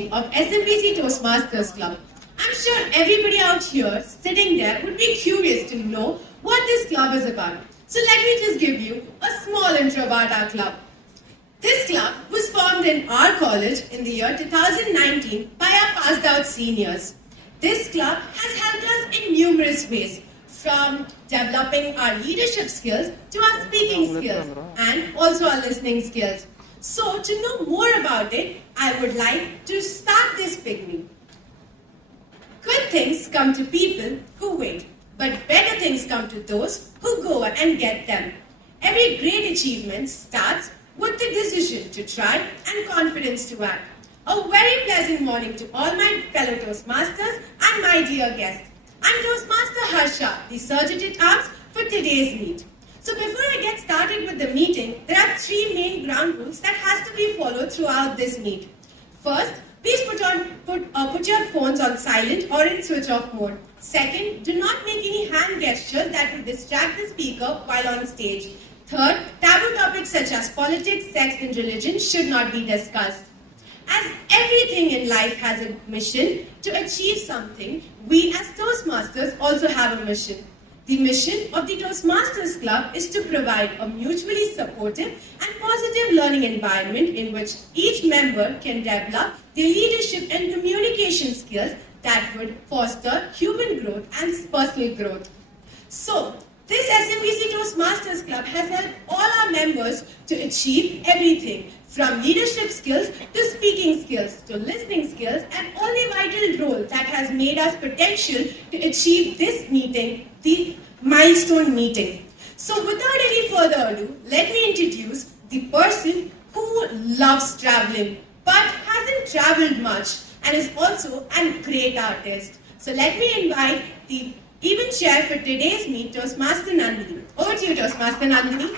meeting of SMBC Toastmasters Club. I'm sure everybody out here sitting there would be curious to know what this club is about. So let me just give you a small intro about our club. This club was formed in our college in the year 2019 by our passed out seniors. This club has helped us in numerous ways, from developing our leadership skills to our speaking skills and also our listening skills. So to know more about it, I would like to start this picnic. Good things come to people who wait, but better things come to those who go and get them. Every great achievement starts with the decision to try and confidence to act. A very pleasant morning to all my fellow Toastmasters and my dear guests. I'm Toastmaster Harsha, the Sergeant at Arms for today's meet. So before I get started with the meeting, there are three main ground rules that has to be followed throughout this meet. First, please put your phones on silent or in switch off mode. Second, do not make any hand gestures that will distract the speaker while on stage. Third, taboo topics such as politics, sex and religion should not be discussed. As everything in life has a mission to achieve something, we as Toastmasters also have a mission. The mission of the Toastmasters Club is to provide a mutually supportive and positive learning environment in which each member can develop their leadership and communication skills that would foster human growth and personal growth. So, this SMBC Toastmasters Club has helped all our members to achieve everything from leadership skills to speaking skills to listening skills, and only vital role that has made us potential to achieve this meeting, the milestone meeting. So without any further ado, let me introduce the person who loves traveling but hasn't traveled much and is also a great artist. So let me invite the event chair for today's meet, Toastmaster Nandini. Over to you, Toastmaster Nandini.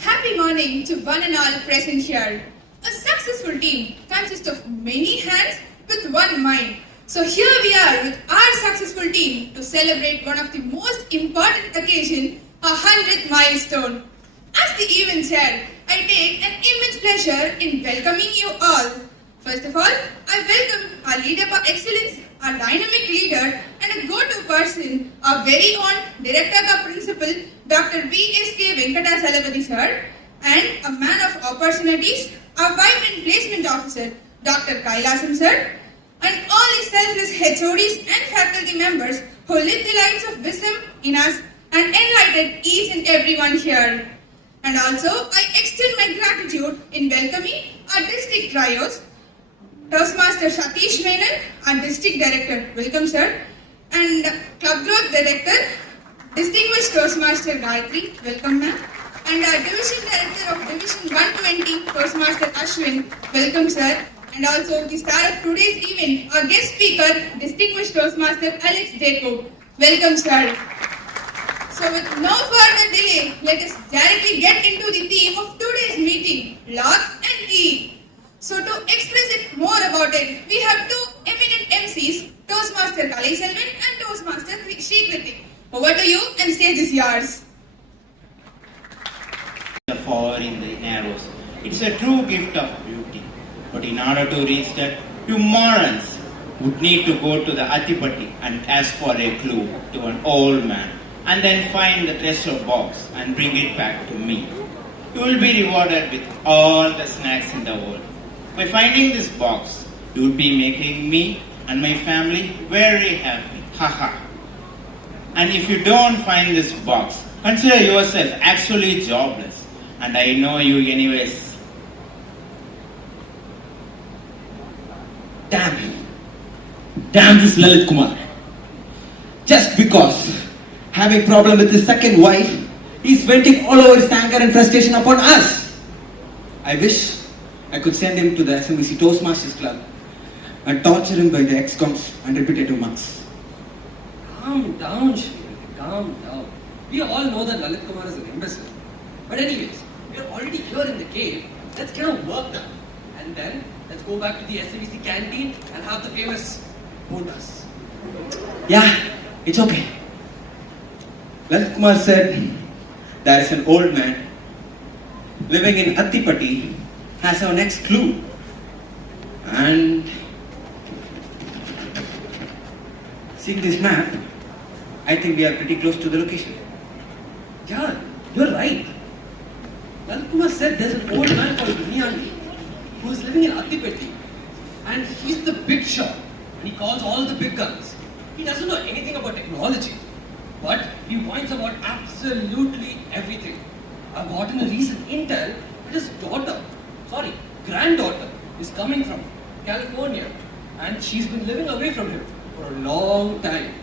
Happy morning to one and all present here. A successful team consists of many hands with one mind. So here we are with our successful team to celebrate one of the most important occasion, 100th milestone. As the event chair, I take an immense pleasure in welcoming you all. First of all, I welcome our leader for excellence, our dynamic leader and a go-to person, our very own Director of Principal, Dr. V.S.K. Venkatasalapati sir, and a man of opportunities, our vibrant placement officer, Dr. Kailasam sir, and all his selfless HODs and faculty members who live the lives of wisdom in us and enlighten each and everyone here. And also, I extend my gratitude in welcoming our district trios, Toastmaster Satish Menon, our District Director, welcome sir, and Club Growth Director, Distinguished Toastmaster Gayatri, welcome ma'am, and our Division Director of Division 120, Toastmaster Ashwin, welcome sir, and also the star of today's event, our guest speaker, Distinguished Toastmaster Alex Jacob, welcome sir. So with no further delay, let us directly get into the theme of today's meeting, Lock and Key. So to express it more about it, we have two eminent MCs, Toastmaster Kalai Selvan and Toastmaster Sri Kritik. Over to you and stage is yours. The far in the narrows. It's a true gift of beauty. But in order to reach that, you morons would need to go to the Adhipati and ask for a clue to an old man and then find the treasure box and bring it back to me. You will be rewarded with all the snacks in the world. By finding this box, you will be making me and my family very happy. Haha. And if you don't find this box, consider yourself actually jobless. And I know you anyways. Damn this Lalit Kumar. Just because having problem with his second wife, he's venting all over his anger and frustration upon us. I wish I could send him to the SMBC Toastmasters Club and torture him by the XComs and repetitive marks. Calm down, Shrivati, calm down. We all know that Lalit Kumar is an imbecile. But anyways, we are already here in the cave. Let's get our work done. And then, let's go back to the SMBC canteen and have the famous bondas. Yeah, it's okay. Lalit Kumar said, there is an old man living in Attipatti as our next clue. And seeing this map, I think we are pretty close to the location. Yeah, you're right. Lalit Kumar said there's an old man called Muniandi who is living in Attipatti, and he's the big shot, and he calls all the big guns. He doesn't know anything about technology, but he whines about absolutely everything. I've gotten a recent intel that his granddaughter, is coming from California, and she's been living away from him for a long time.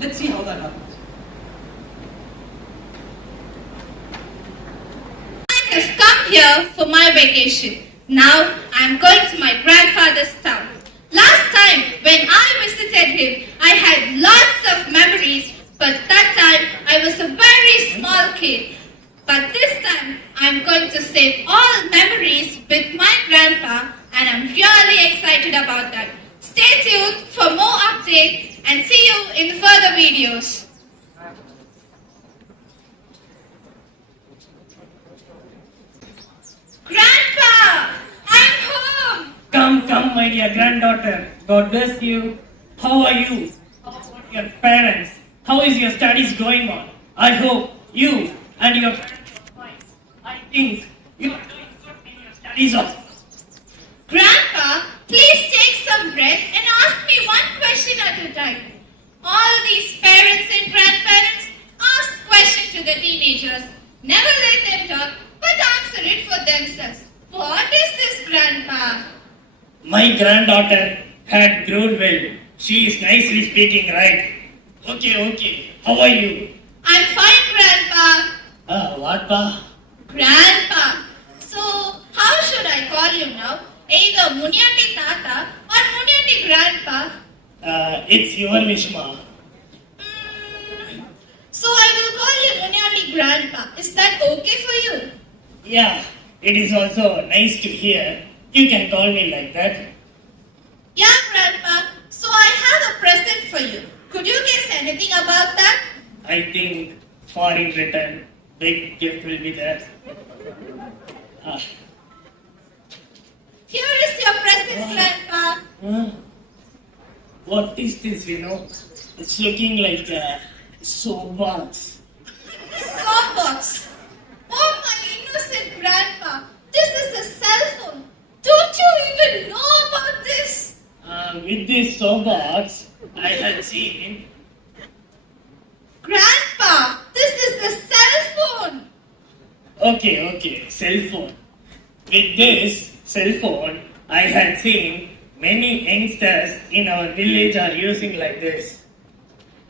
Let's see how that happens. I have come here for my vacation. Now I am going to my grandfather's town. Last time when I visited him, I had lots of memories, but that time I was a very small kid. But this time I am going to save all memories with my grandpa, and I'm really excited about that. Stay tuned for more updates and see you in further videos. Grandpa, I'm home. Come, my dear granddaughter. God bless you. How are you? How are your parents? How is your studies going on? I hope you and your parents are fine. I think you are doing good in your studies also. Grandpa, please take some breath and ask me one question at a time. All these parents and grandparents ask questions to the teenagers. Never let them talk, but answer it for themselves. What is this, Grandpa? My granddaughter had grown well. She is nicely speaking, right? Okay. How are you? I'm fine, Grandpa. What, pa? Grandpa. So, how should I call you now? Either Muniandi Tata or Muniandi Grandpa? It's your wish, ma. So I will call you Muniandi Grandpa. Is that okay for you? Yeah, it is also nice to hear. You can call me like that. Yeah, Grandpa. So I have a present for you. Could you guess anything about that? I think for in return, big gift will be there. Here is your present, Grandpa. What is this, It's looking like a soap box. Soap box. Oh, my innocent Grandpa. This is a cell phone. Don't you even know about this? With this soap box, I had seen. Grandpa, this is the cell phone. Okay, cell phone. With this cell phone, I had seen many youngsters in our village are using like this.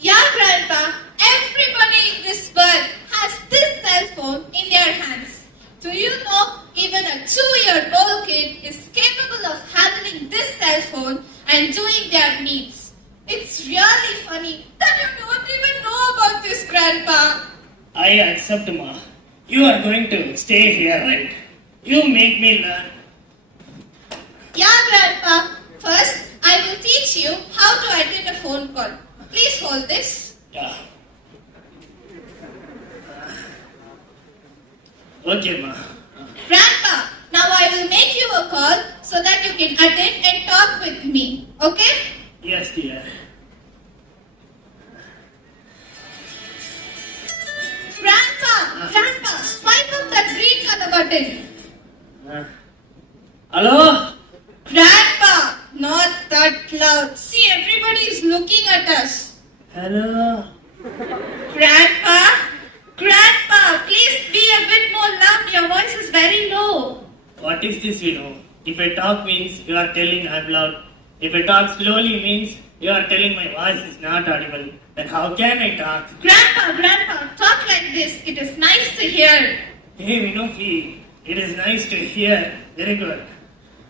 Yeah, Grandpa. Everybody in this world has this cell phone in their hands. Do you know even a 2-year-old kid is capable of handling this cell phone and doing their needs? It's really funny that you don't even know about this, Grandpa. I accept, ma. You are going to stay here, right? You make me learn. Yeah, Grandpa. First, I will teach you how to attend a phone call. Please hold this. Yeah. Okay, ma. Grandpa, now I will make you a call so that you can attend and talk with me. Okay? Yes, dear. Grandpa, swipe up that green color button. Hello? Grandpa, not that loud. See, everybody is looking at us. Hello? Grandpa, please be a bit more loud. Your voice is very low. What is this, If I talk means you are telling I'm loud. If I talk slowly means you are telling my voice is not audible. Then how can I talk? Grandpa, talk like this. It is nice to hear. Hey, Minofi, it is nice to hear. Very good.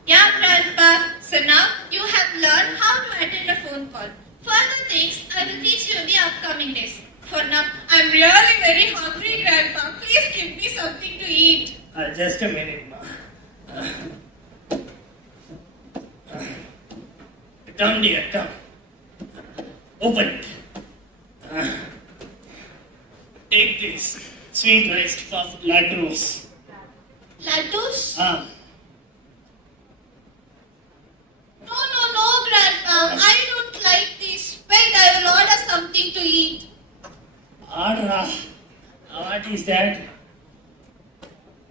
Yeah, Grandpa. So now you have learned how to attend a phone call. Further things I will teach you in the upcoming days. For now, I'm really very hungry, Grandpa. Please give me something to eat. Just a minute, ma. Come, dear, come. Open it. Take this sweet rice puff laddus. Laddus? Ah, No, Grandpa. I don't like this. Wait, I will order something to eat. order. What is that?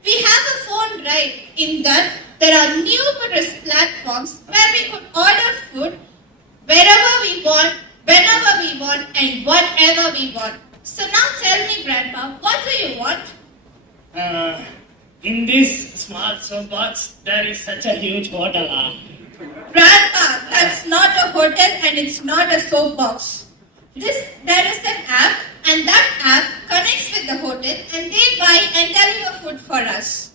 We have a phone, right? In that, there are numerous platforms where we could order food wherever we want, whenever we want, and whatever we want. So now tell me, Grandpa, what do you want? In this small soapbox, there is such a huge hotel. Grandpa, that's not a hotel and it's not a soapbox. There is an app, and that app connects with the hotel, and they buy and deliver food for us.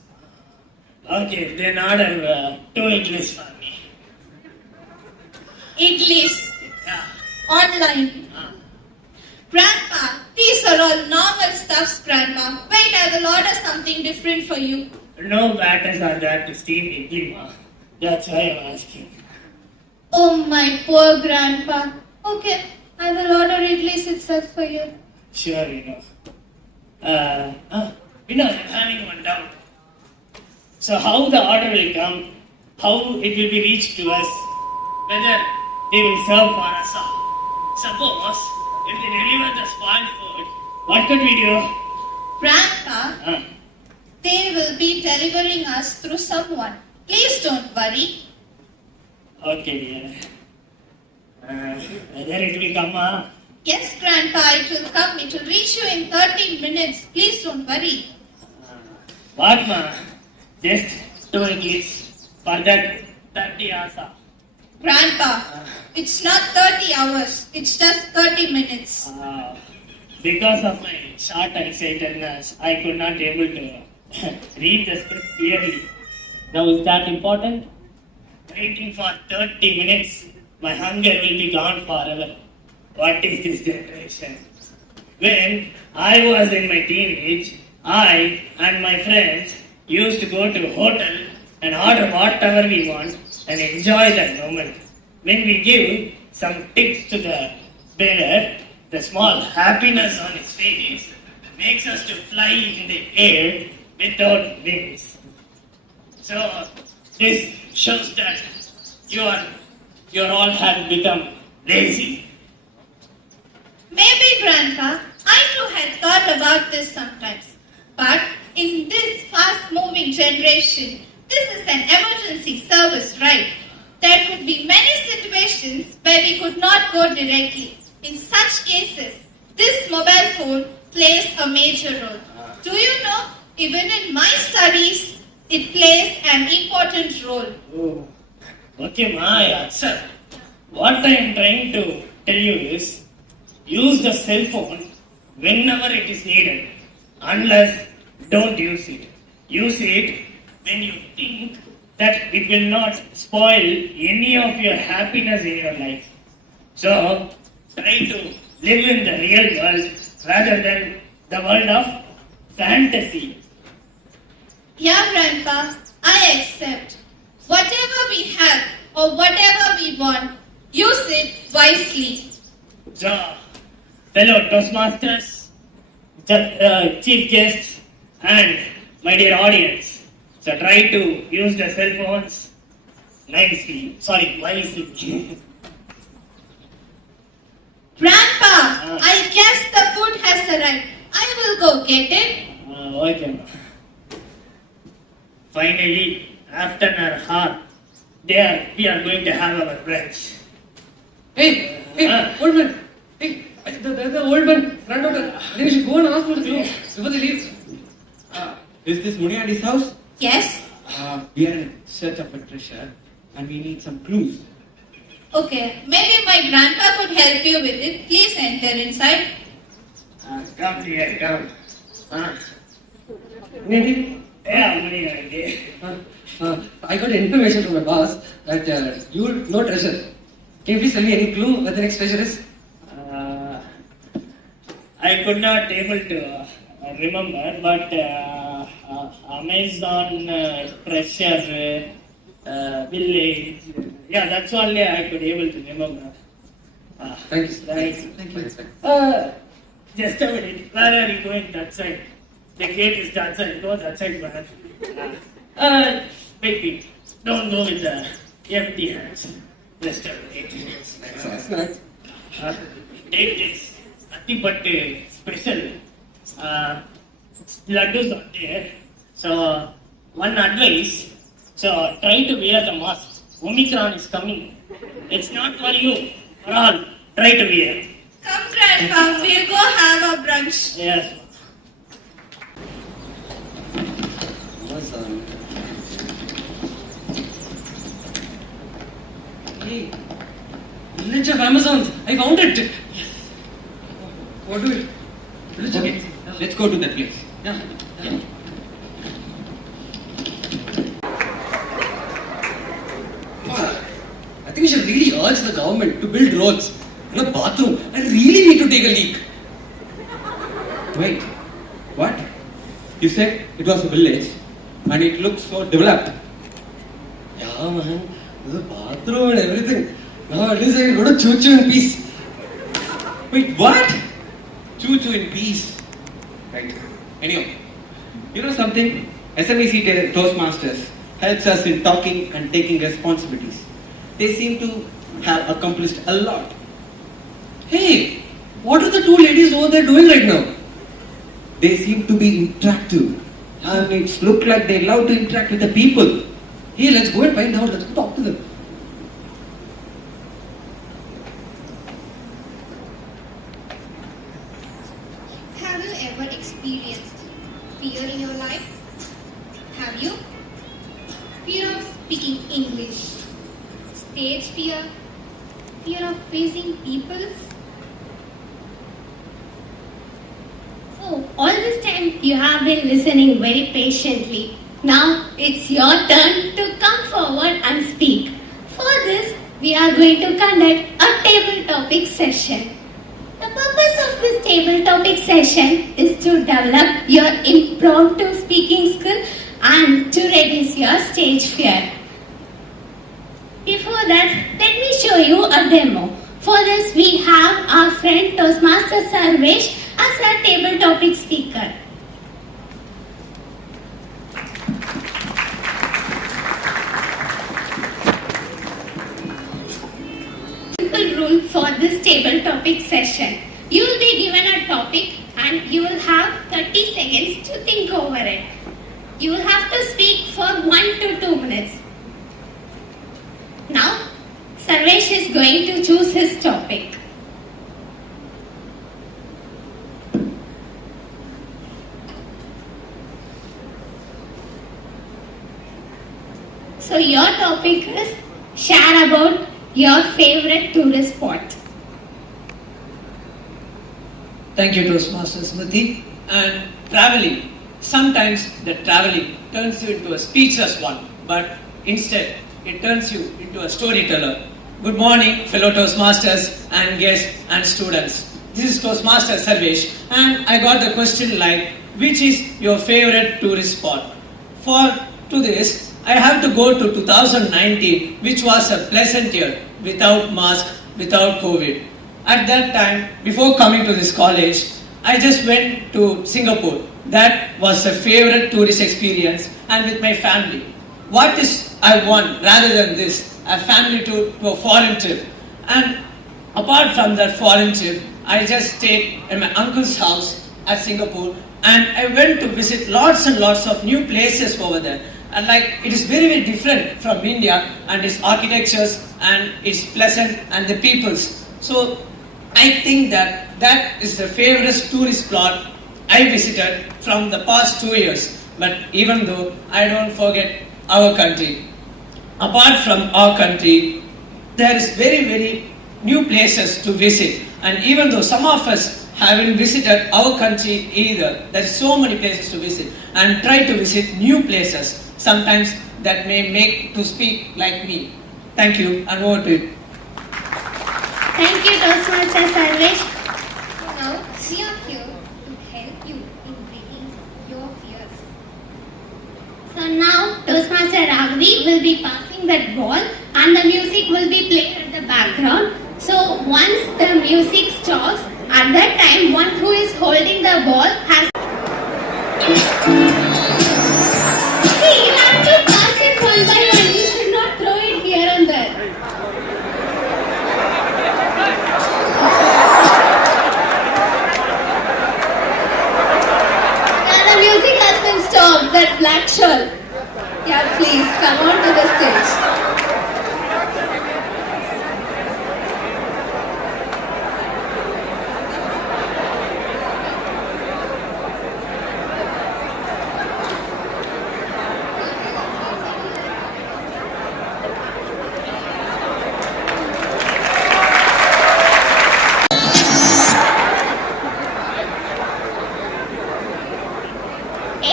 Okay, then order 2 English for me. Idlis, Yeah. online. Ah. Grandpa, these are all normal stuffs, Grandpa. Wait, I will order something different for you. No batters are there to steam idli, ma. That's why I'm asking. Oh, my poor Grandpa. Okay, I will order idlis itself for you. Sure, I'm having one doubt. So how the order will come, how it will be reached to us, whether they will serve for us all. Suppose, if they deliver the spoiled food, what could we do? Grandpa, Ah, they will be delivering us through someone. Please don't worry. okay, dear. Whether it will come, Yes, Grandpa, it will come. It will reach you in 30 minutes. Please don't worry. what, ma? Just 2 English for that 30 hours. Grandpa, it's not 30 hours. It's just 30 minutes. Because of my short sightedness, I could not able to read the script clearly. Now is that important? Waiting for 30 minutes, my hunger will be gone forever. What is this generation? When I was in my teenage, I and my friends used to go to hotel and order whatever we want and enjoy that moment. When we give some tips to the bearer, the small happiness on his face makes us to fly in the air without wings. So this shows that you all have become lazy. Maybe, Grandpa, I too had thought about this sometimes. But in this fast-moving generation, this is an emergency service, right? There could be many situations where we could not go directly. In such cases, this mobile phone plays a major role. Do you know, even in my studies, it plays an important role. Oh. Okay, my answer. What I am trying to tell you is, use the cell phone whenever it is needed. Unless, don't use it. Use it when you think that it will not spoil any of your happiness in your life. So, try to live in the real world rather than the world of fantasy. Yeah, Grandpa, I accept. Whatever we have or whatever we want, use it wisely. So, fellow Toastmasters, chief guests, and my dear audience, so try to use the cell phones wisely. Grandpa, I guess the food has arrived. I will go get it. Okay, ma'am. Finally, after an hour, we are going to have our brunch. Hey, Ah. old man. Hey, the old man, granddaughter. I think we should go and ask for the clue before they leave. Is this Muniadi's house? Yes? We are in search of a treasure and we need some clues. Okay, maybe my grandpa could help you with it. Please enter inside. Come here, come. Maybe. Yeah, Muni, I got information from my boss that you know treasure. Can you please tell me any clue where the next treasure is? I could not able to remember, but Amazon treasure village. Yeah, that's only I could able to remember. Thank you. Right. Thank you. Just a minute. Where are you going that side? The gate is that side. Go that side, man. Wait. Don't go with the empty hands. Mr. Gate. That's nice. Date is nothing but special. Laddus are there. So, one advice. So, try to wear the mask. Omicron is coming. It's not for you. For all. Try to wear. Come, Grandpa, we'll go have a brunch. Yes. Amazon. Hey, Village of Amazons. I found it. Yes. What do we? Village of Okay, let's go to that place. Yeah. I think we should really urge the government to build roads and a bathroom. I really need to take a leak. Wait, what? You said it was a village and it looks so developed. Yeah, man. There's a bathroom and everything. Now at least I can go to choo-choo in peace. Wait, what? Choo-choo in peace. Right. Anyway, you know something? SMEC Toastmasters helps us in talking and taking responsibilities. They seem to have accomplished a lot. Hey, what are the two ladies over there doing right now? They seem to be interactive. And it's look like they love to interact with the people. Hey, let's go and find out. Let's go talk to them. Have you ever experienced fear in your life? Have you? Fear of speaking English, stage fear, fear of facing people. Oh, all this time you have been listening very patiently. Now it's your turn to come forward and speak. For this, we are going to conduct a table topic session. The purpose of this table topic session is to develop your impromptu speaking skill and to reduce your stage fear. Before that, let me show you a demo. For this, we have our friend Toastmaster Sarvesh as our table topic speaker. Simple rule for this table topic session. You will be given a topic and you will have 30 seconds to think over it. You will have to speak for 1 to 2 minutes. Now, Sarvesh is going to choose his topic. So your topic is share about your favorite tourist spot. Thank you, Toastmaster Smriti. And traveling. Sometimes the traveling turns you into a speechless one, but instead it turns you into a storyteller. Good morning, fellow Toastmasters and guests and students. This is Toastmaster Sarvesh, and I got the question like, which is your favorite tourist spot? To this, I have to go to 2019, which was a pleasant year, without mask, without COVID. At that time, before coming to this college, I just went to Singapore. That was a favorite tourist experience, and with my family. What is I want rather than this? A family tour to a foreign trip. And apart from that foreign trip, I just stayed in my uncle's house at Singapore, and I went to visit lots and lots of new places over there. And like, it is very, very different from India and its architectures and its pleasant and the peoples. So I think that is the favorite tourist spot I visited from the past 2 years. But even though I don't forget our country. Apart from our country, there is very, very new places to visit. And even though some of us haven't visited our country either, there are so many places to visit. And try to visit new places. Sometimes that may make to speak like me. Thank you, and over to you. Thank you, Toastmaster Sarvesh. Now, we are here to help you in breaking your fears. So now Toastmaster Raghavi will be passing that ball and the music will be played at the background. So once the music stops, at that time one who is holding the ball has please come on to the stage.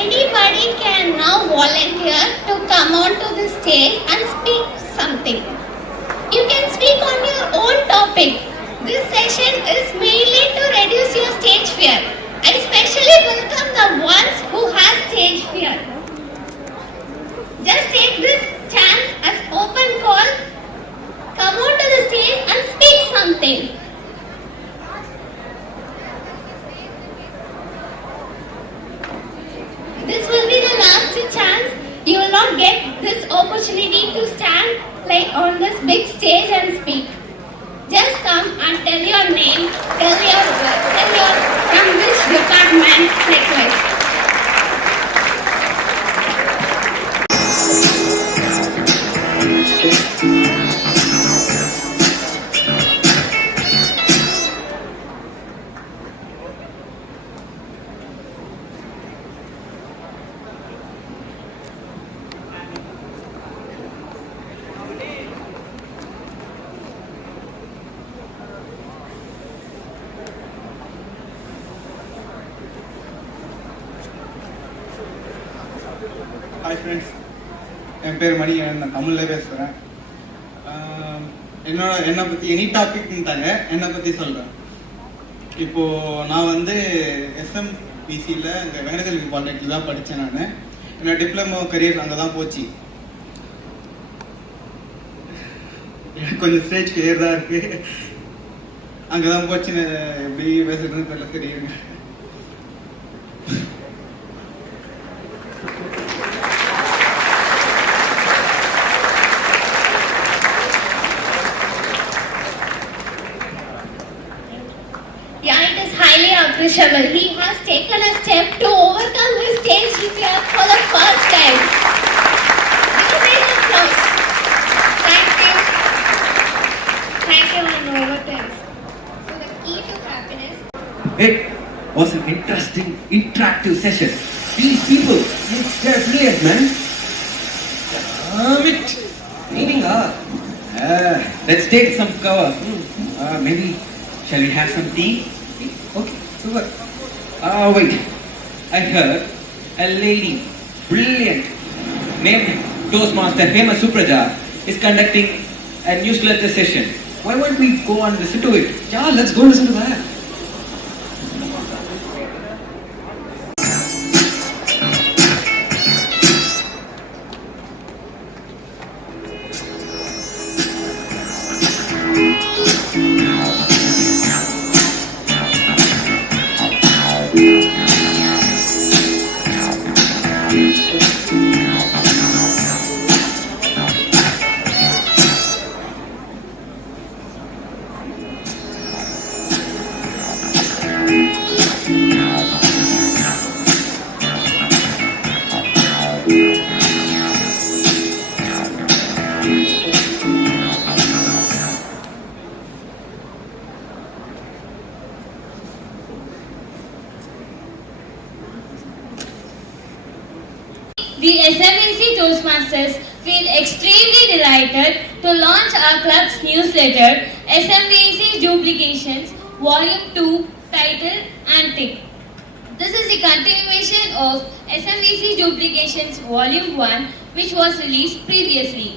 Anybody can now volunteer to come onto the stage and speak something. You can speak on your own topic. This session is mainly to reduce your stage fear. I especially welcome the ones who have stage fear. Just take this chance as open call. Come onto the stage and speak something. This will be the last chance. You will not get this opportunity to stand like on this big stage and speak. Just come and tell your name, tell your from which department likewise. Hi friends, என் பேர் மணிகண்டன். நான் தமிழில் பேசுகிறேன். என்னை பற்றி any டாபிக்ன்ட்டாங்க, என்னை பற்றி சொல்கிறேன். இப்போது நான் வந்து எஸ்எம்பிசியில் இந்த வேங்கடகல்வி பாலிடெக்னிக் தான் படித்தேன். நான் என்னோட டிப்ளமோ கரியர் அங்கே தான் போச்சு. எனக்கு கொஞ்சம் ஸ்டேஜ் கிளியர் தான் இருக்குது. அங்கே தான் போச்சு. எப்படி பேசுகிறதுன்னு தெரியல, தெரியுங்க. Yeah, it is highly appreciable. He has taken a step to overcome his stage fear for the first time. Give him an applause. Thank you. Thank you, and over to him. So the key to happiness. It was an interesting, interactive session. These people, they're brilliant, man. Damn it. Meaning, let's take some cover. Maybe, shall we have some tea? Okay, super. Wait. I heard a lady, brilliant, named Toastmaster Hema Supraja is conducting a newsletter session. Why won't we go and listen to it? Yeah, let's go listen to that. The SMEC Toastmasters feel extremely delighted to launch our club's newsletter, SMEC Duplications, Volume 2, titled Antic. This is the continuation of SMEC Duplications Volume 1, which was released previously.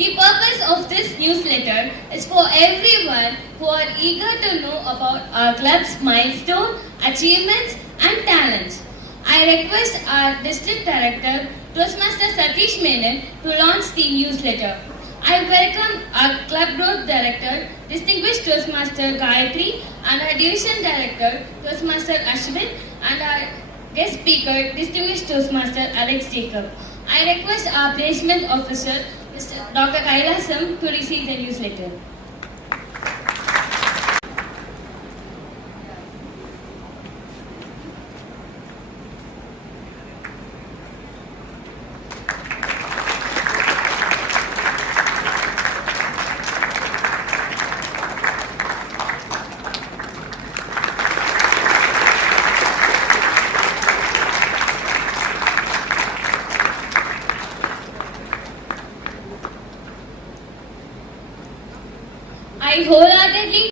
The purpose of this newsletter is for everyone who are eager to know about our club's milestone, achievements and talents. I request our District Director, Toastmaster Satish Menon, to launch the newsletter. I welcome our Club Growth Director, Distinguished Toastmaster Gayatri, and our Division Director, Toastmaster Ashwin, and our guest speaker, Distinguished Toastmaster Alex Jacob. I request our Placement Officer, Mr. Dr. Kailasam, to receive the newsletter. I wholeheartedly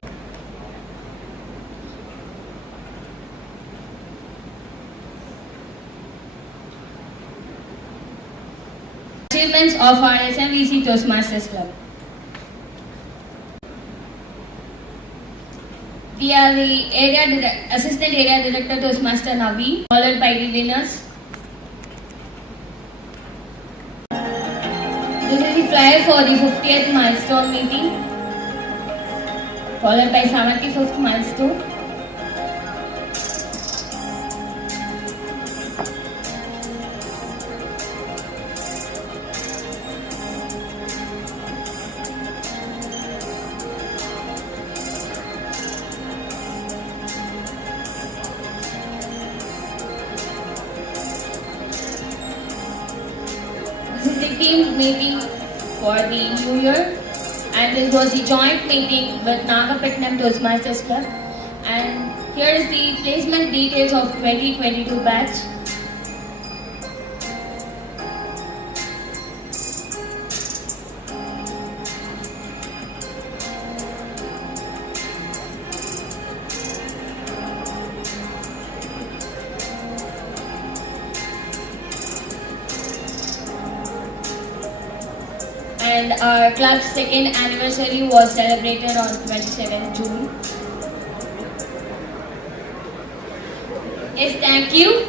achievements of our SMVC Toastmasters Club. We are the Assistant Area Director Toastmaster Navi, followed by the winners. This is the flyer for the 50th milestone meeting, followed by 75th milestone. This is the team meeting for the New Year, and this was the joint meeting with Nagapatnam Toastmasters Club. And here is the placement details of 2022 batch. And our club's second anniversary was celebrated on 27th June. Yes, thank you.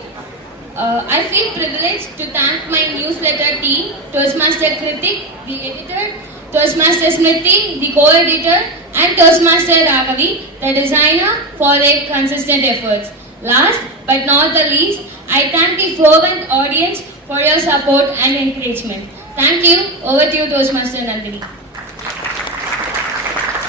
I feel privileged to thank my newsletter team, Toastmaster Kritik, the editor, Toastmaster Smriti, the co-editor, and Toastmaster Raghavi, the designer, for their consistent efforts. Last but not the least, I thank the fervent audience for your support and encouragement. Thank you. Over to you, Toastmaster Nandini.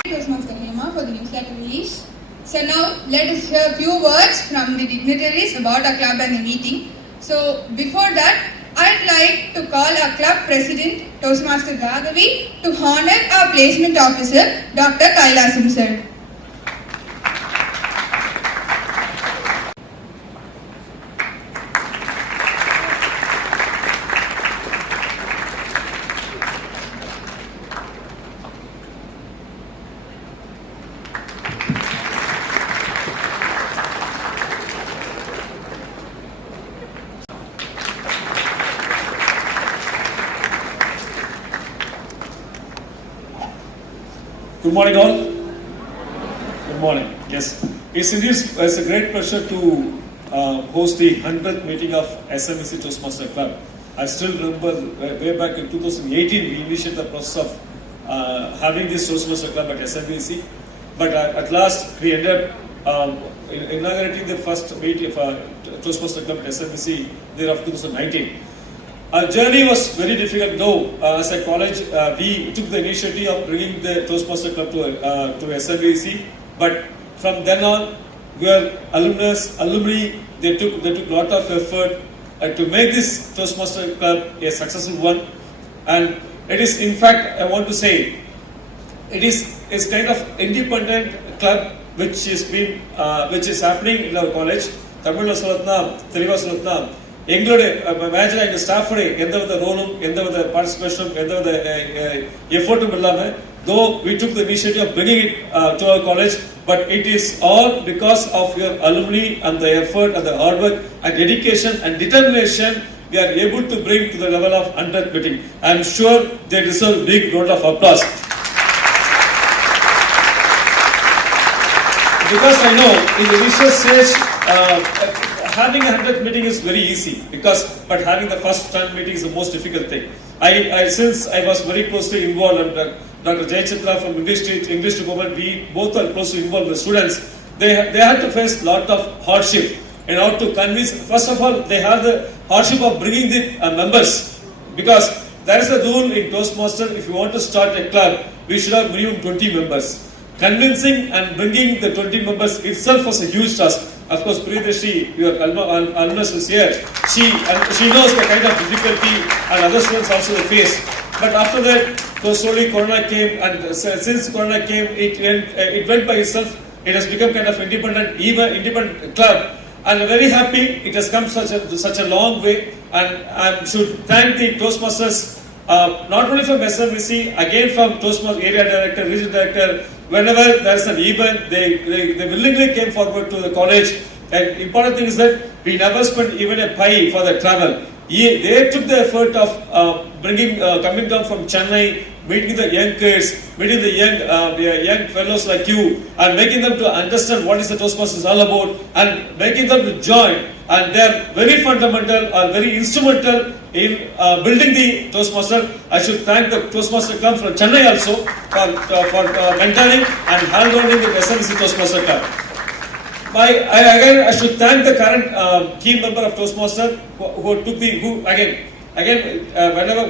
Toastmaster Hema for the newsletter release. So now let us hear a few words from the dignitaries about our club and the meeting. So before that, I'd like to call our club president, Toastmaster Raghavi, to honor our placement officer, Dr. Kailasam sir. Good morning, all. Good morning. Yes, it's a great pleasure to host the 100th meeting of SMVC Toastmaster Club. I still remember way back in 2018 we initiated the process of having this Toastmaster Club at SMVC, but at last we ended up inaugurating the first meeting of Toastmaster Club at SMVC there of 2019. Our journey was very difficult though. As a college, we took the initiative of bringing the Toastmaster Club to SMVC. But from then on, we are alumni. They took a lot of effort to make this Toastmaster Club a successful one. And it is, in fact, I want to say, it is kind of independent club which is happening in our college. Tamil Solatna, Teliva Solatna. எங்களோட major எங்கள் ஸ்டாஃபோட எந்த வித ரோலும் எந்த வித பார்ட்டிசிபேஷனும் எந்த வித எஃபோர்ட்டும் இல்லாமல் though we took the initiative of bringing it to our college, but it is all because of your alumni and the effort and the hard work and dedication and determination we are able to bring to the level of 100th meeting. I am sure they deserve a big round of applause. Because I know in the initial stage having a 100th meeting is very easy, but having the first 10 meeting is the most difficult thing. Since I was very closely involved, and Dr. Jayachitra from English department, we both are closely involved with the students. They had to face a lot of hardship in order to convince. First of all, they have the hardship of bringing the members, because there is a rule in Toastmaster: if you want to start a club, we should have minimum 20 members. Convincing and bringing the 20 members itself was a huge task. Of course, Priyadarshi, your alumnus is here. She knows the kind of difficulty and other students also face. But after that, so slowly Corona came, and since Corona came, it went by itself. It has become kind of independent club. And I'm very happy it has come such a long way. And I should thank the Toastmasters, not only from SMVC, again from Toastmasters area director, regional director, whenever there's an event, they willingly came forward to the college. And important thing is that we never spent even a pie for the travel. They took the effort of coming down from Chennai, meeting the young kids, meeting the young fellows like you, and making them to understand what is the Toastmasters all about, and making them to join. And they are very fundamental, or very instrumental in building the Toastmaster. I should thank the Toastmaster Club from Chennai also for mentoring and hand-holding the SMC Toastmaster Club. I should thank the current team member of Toastmaster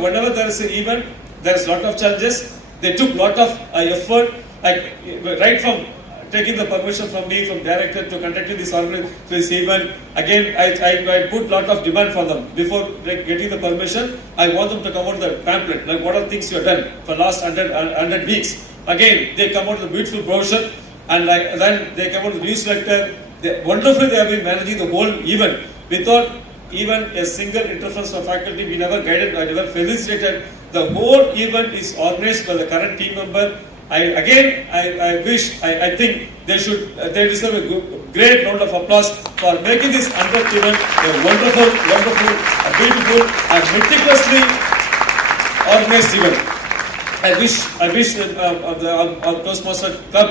whenever there is an event, there is a lot of challenges. They took lot of effort, like right from taking the permission from me, from director, to conducting this event. Again, I put lot of demand for them. Before getting the permission, I want them to come out with the pamphlet, like what are things you have done for last 100 weeks. Again, they come out with a beautiful brochure, and then they come out with the newsletter. Wonderfully, they have been managing the whole event without even a single interference from faculty. We never guided, I never felicitated. The whole event is organized by the current team member. I think they deserve a great round of applause for making this 100th event a wonderful, a beautiful, and meticulously organized event. I wish our Toastmaster Club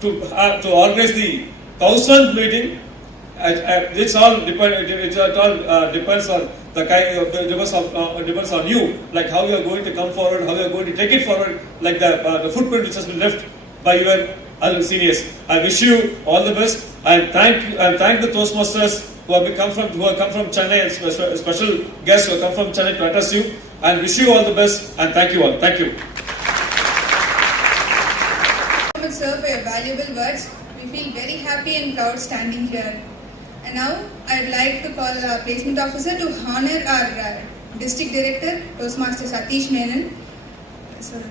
to organize the 1000th meeting. It all depends on depends on you, like how you are going to come forward, how you are going to take it forward, like the footprint which has been left by your seniors. I wish you all the best, and thank the Toastmasters who have come from Chennai, and special guests who have come from Chennai to address you, and wish you all the best, and thank you all. Thank you. Sir, for your valuable words. We feel very happy and proud standing here. And now I'd like to call our placement officer to honor our district director, Toastmaster Satish Menon. Sir.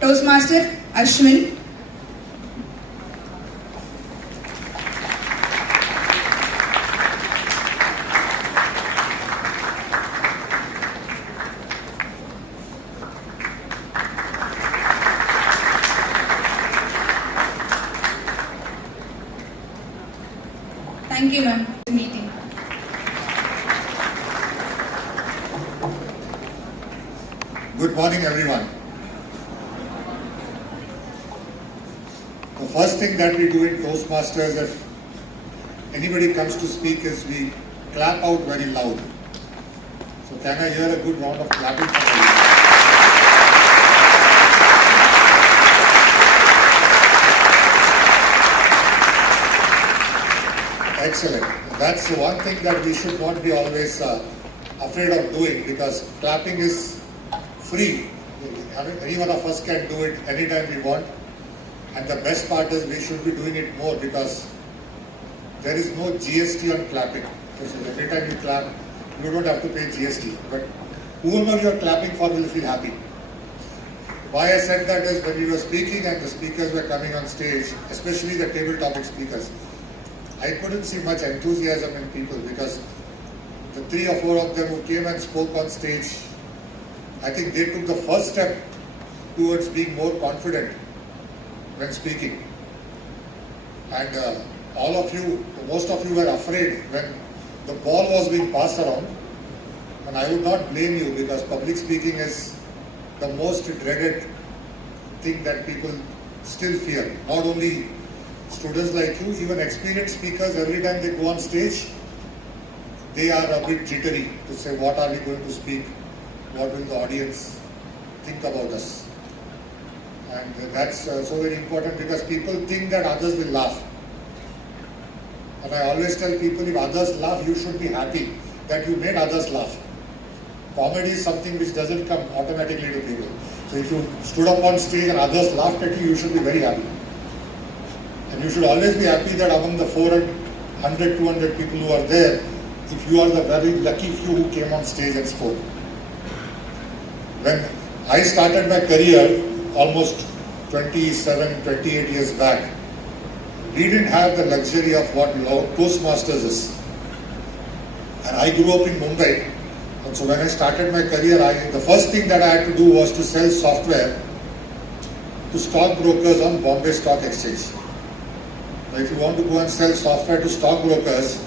Toastmaster Ashwin. Thank you, ma'am, for the meeting. Good morning, everyone. The first thing that we do in Toastmasters, if anybody comes to speak, is we clap out very loud. So can I hear a good round of clapping from everyone? Excellent. That's one thing that we should not be always afraid of doing, because clapping is free. Any one of us can do it anytime we want. And the best part is we should be doing it more, because there is no GST on clapping. So every time you clap, you don't have to pay GST. But whoever you are clapping for will feel happy. Why I said that is, when we were speaking and the speakers were coming on stage, especially the table topic speakers, I couldn't see much enthusiasm in people, because the 3 or 4 of them who came and spoke on stage, I think they took the first step towards being more confident when speaking. And all of you, most of you were afraid when the ball was being passed around. And I would not blame you, because public speaking is the most dreaded thing that people still fear. Not only students like you, even experienced speakers, every time they go on stage, they are a bit jittery to say, what are we going to speak? What will the audience think about us. And that's so very important because people think that others will laugh. And I always tell people, if others laugh, you should be happy that you made others laugh. Comedy is something which doesn't come automatically to people. So if you stood up on stage and others laughed at you, you should be very happy. And you should always be happy that among the 400, 200 people who are there, if you are the very lucky few who came on stage and spoke. When I started my career almost 27, 28 years back, we didn't have the luxury of what Toastmasters is. And I grew up in Mumbai. And so when I started my career, the first thing that I had to do was to sell software to stockbrokers on Bombay Stock Exchange. Now, if you want to go and sell software to stockbrokers,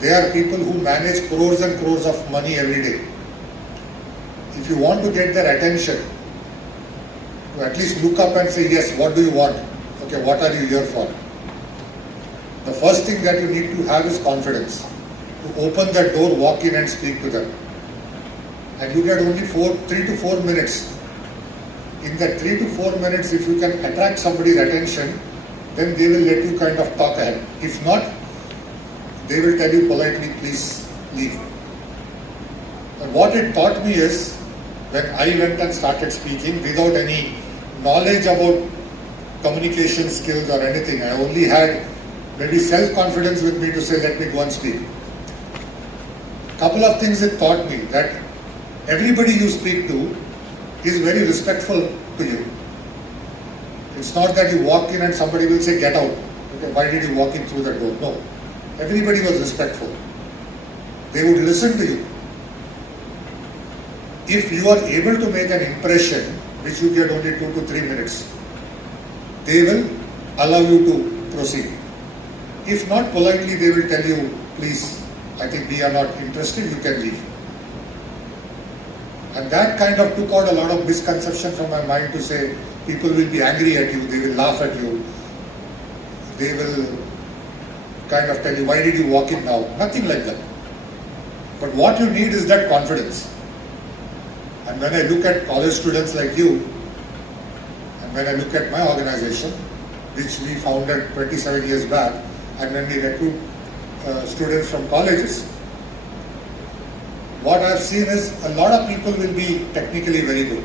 they are people who manage crores and crores of money every day. If you want to get their attention, to at least look up and say, yes, what do you want? Okay, what are you here for? The first thing that you need to have is confidence. To open that door, walk in and speak to them. And you get only 3 to 4 minutes. In that 3 to 4 minutes, if you can attract somebody's attention, then they will let you kind of talk ahead. If not, they will tell you politely, please leave. And what it taught me is, when I went and started speaking without any knowledge about communication skills or anything, I only had maybe self-confidence with me to say, let me go and speak. Couple of things it taught me, that everybody you speak to is very respectful to you. It's not that you walk in and somebody will say, get out. Okay, why did you walk in through the door? No. Everybody was respectful. They would listen to you. If you are able to make an impression, which you get only 2 to 3 minutes, they will allow you to proceed. If not, politely they will tell you, please, I think we are not interested, you can leave. And that kind of took out a lot of misconception from my mind to say, people will be angry at you, they will laugh at you, they will kind of tell you, why did you walk in now? Nothing like that. But what you need is that confidence. And when I look at college students like you, and when I look at my organization, which we founded 27 years back, and when we recruit students from colleges, what I've seen is a lot of people will be technically very good.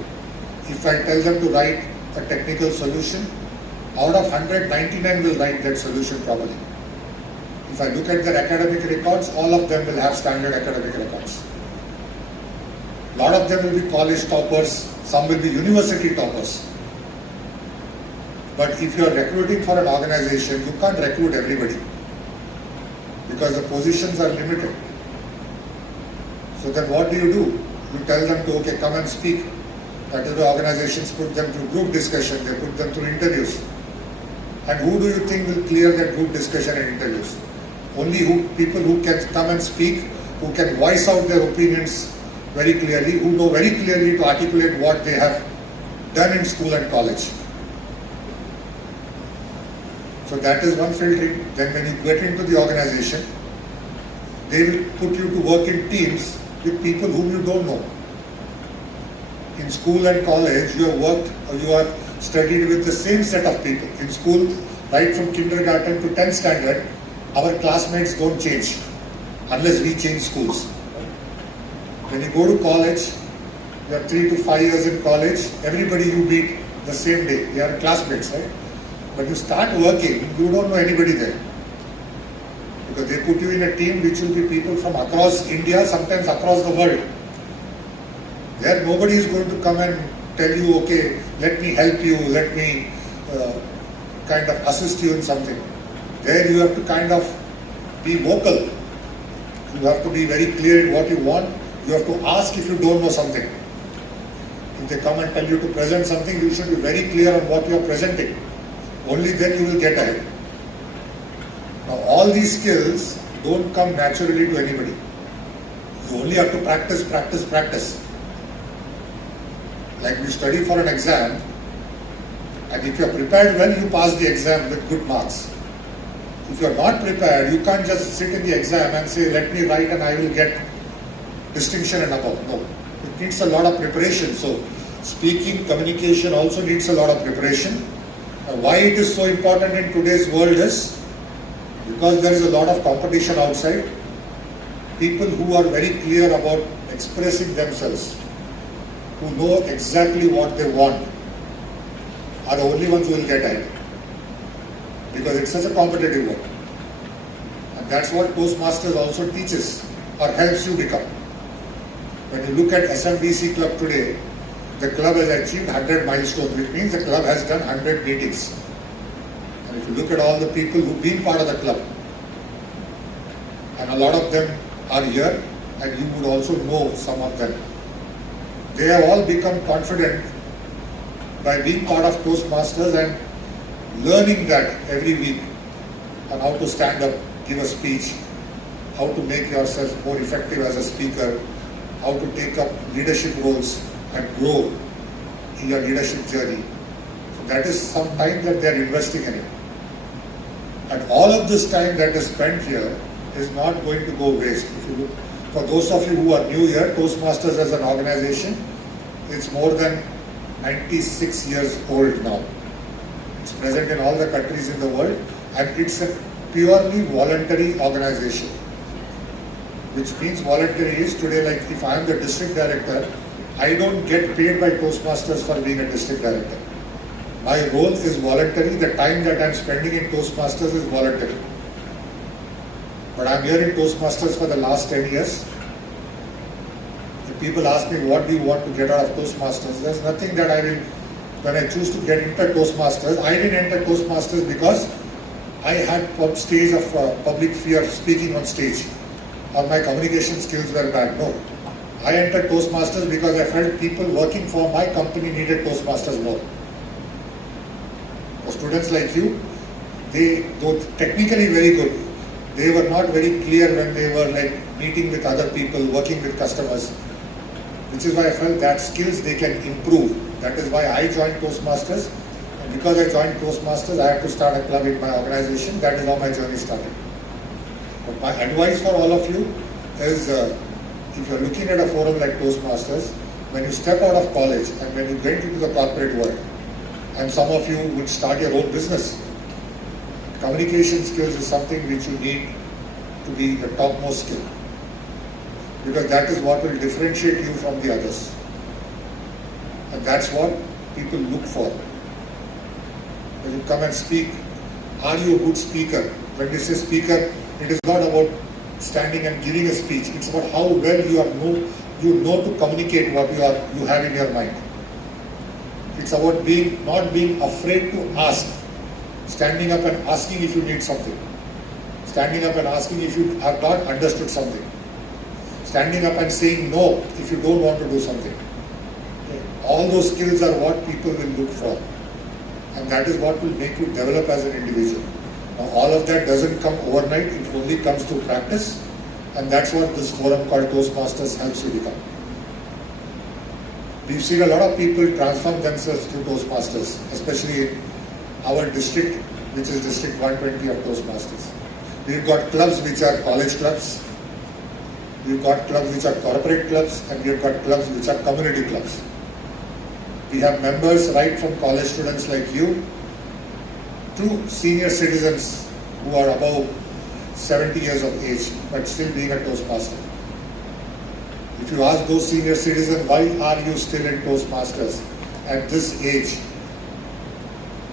If I tell them to write a technical solution, out of 100, 99 will write that solution properly. If I look at their academic records, all of them will have standard academic records. A lot of them will be college toppers, some will be university toppers. But if you are recruiting for an organization, you can't recruit everybody because the positions are limited. So then what do? You tell them to, okay, come and speak. That is why organizations put them through group discussion, they put them through interviews. And who do you think will clear that group discussion and interviews? Only people who can come and speak, who can voice out their opinions very clearly, who know very clearly to articulate what they have done in school and college. So that is one filtering. Then when you get into the organization, they will put you to work in teams with people whom you don't know. In school and college, you have worked or you have studied with the same set of people. In school, right from kindergarten to 10th standard, our classmates don't change unless we change schools. When you go to college, you are 3 to 5 years in college, everybody you meet the same day. They are classmates, right? But you start working, you don't know anybody there. Because they put you in a team which will be people from across India, sometimes across the world. There nobody is going to come and tell you, okay, let me help you, let me kind of assist you in something. There you have to kind of be vocal. You have to be very clear in what you want. You have to ask if you don't know something. If they come and tell you to present something, you should be very clear on what you are presenting. Only then you will get ahead. Now all these skills don't come naturally to anybody. You only have to practice, practice, practice. Like we study for an exam, and if you are prepared well, you pass the exam with good marks. If you are not prepared, you can't just sit in the exam and say, let me write and I will get distinction and above. No, it needs a lot of preparation. So speaking, communication also needs a lot of preparation. Why it is so important in today's world is because there is a lot of competition outside. People who are very clear about expressing themselves, who know exactly what they want, are the only ones who will get ahead. Because it's such a competitive world. And that's what Toastmasters also teaches or helps you become. When you look at SMBC Club today, the club has achieved 100 milestones, which means the club has done 100 meetings. And if you look at all the people who've been part of the club, and a lot of them are here, and you would also know some of them. They have all become confident by being part of Toastmasters and learning that every week on how to stand up, give a speech, how to make yourself more effective as a speaker, how to take up leadership roles and grow in your leadership journey. So that is some time that they are investing in it. And all of this time that is spent here is not going to go waste. If you look, for those of you who are new here, Toastmasters as an organization, it's more than 96 years old now. It's present in all the countries in the world, and it's a purely voluntary organization. Which means voluntary is today, like if I am the district director, I don't get paid by Toastmasters for being a district director. My role is voluntary, the time that I'm spending in Toastmasters is voluntary. But I'm here in Toastmasters for the last 10 years. If people ask me what do you want to get out of Toastmasters, there's nothing that I will, when I choose to get into Toastmasters, I didn't enter Toastmasters because I had stage of public fear of speaking on stage, or my communication skills were bad. No. I entered Toastmasters because I felt people working for my company needed Toastmasters more. For students like you, they, though technically very good, they were not very clear when they were like meeting with other people, working with customers, which is why I felt that skills they can improve. That is why I joined Toastmasters. And because I joined Toastmasters, I had to start a club in my organization. That is how my journey started. But my advice for all of you is, if you're looking at a forum like Toastmasters, when you step out of college and when you get into the corporate world, and some of you would start your own business, communication skills is something which you need to be the topmost skill. Because that is what will differentiate you from the others. And that's what people look for. When you come and speak, are you a good speaker? When we say speaker, it is not about standing and giving a speech. It's about how well you know to communicate what you have in your mind. It's about not being afraid to ask. Standing up and asking if you need something. Standing up and asking if you have not understood something. Standing up and saying no if you don't want to do something. All those skills are what people will look for. And that is what will make you develop as an individual. Now, all of that doesn't come overnight, it only comes through practice, and that's what this forum called Toastmasters helps you become. We've seen a lot of people transform themselves through Toastmasters, especially in our district, which is District 120 of Toastmasters. We've got clubs which are college clubs, we've got clubs which are corporate clubs, and we've got clubs which are community clubs. We have members right from college students like you to senior citizens who are above 70 years of age but still being a Toastmaster. If you ask those senior citizens, why are you still in Toastmasters at this age?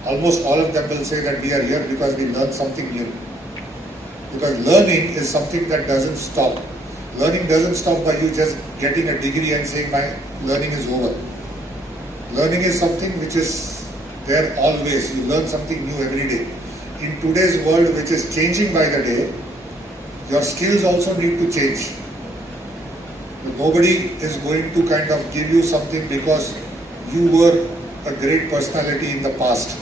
Almost all of them will say that we are here because we learned something new. Because learning is something that doesn't stop. Learning doesn't stop by you just getting a degree and saying my learning is over. Learning is something which is there always. You learn something new every day. In today's world, which is changing by the day, your skills also need to change. Nobody is going to kind of give you something because you were a great personality in the past,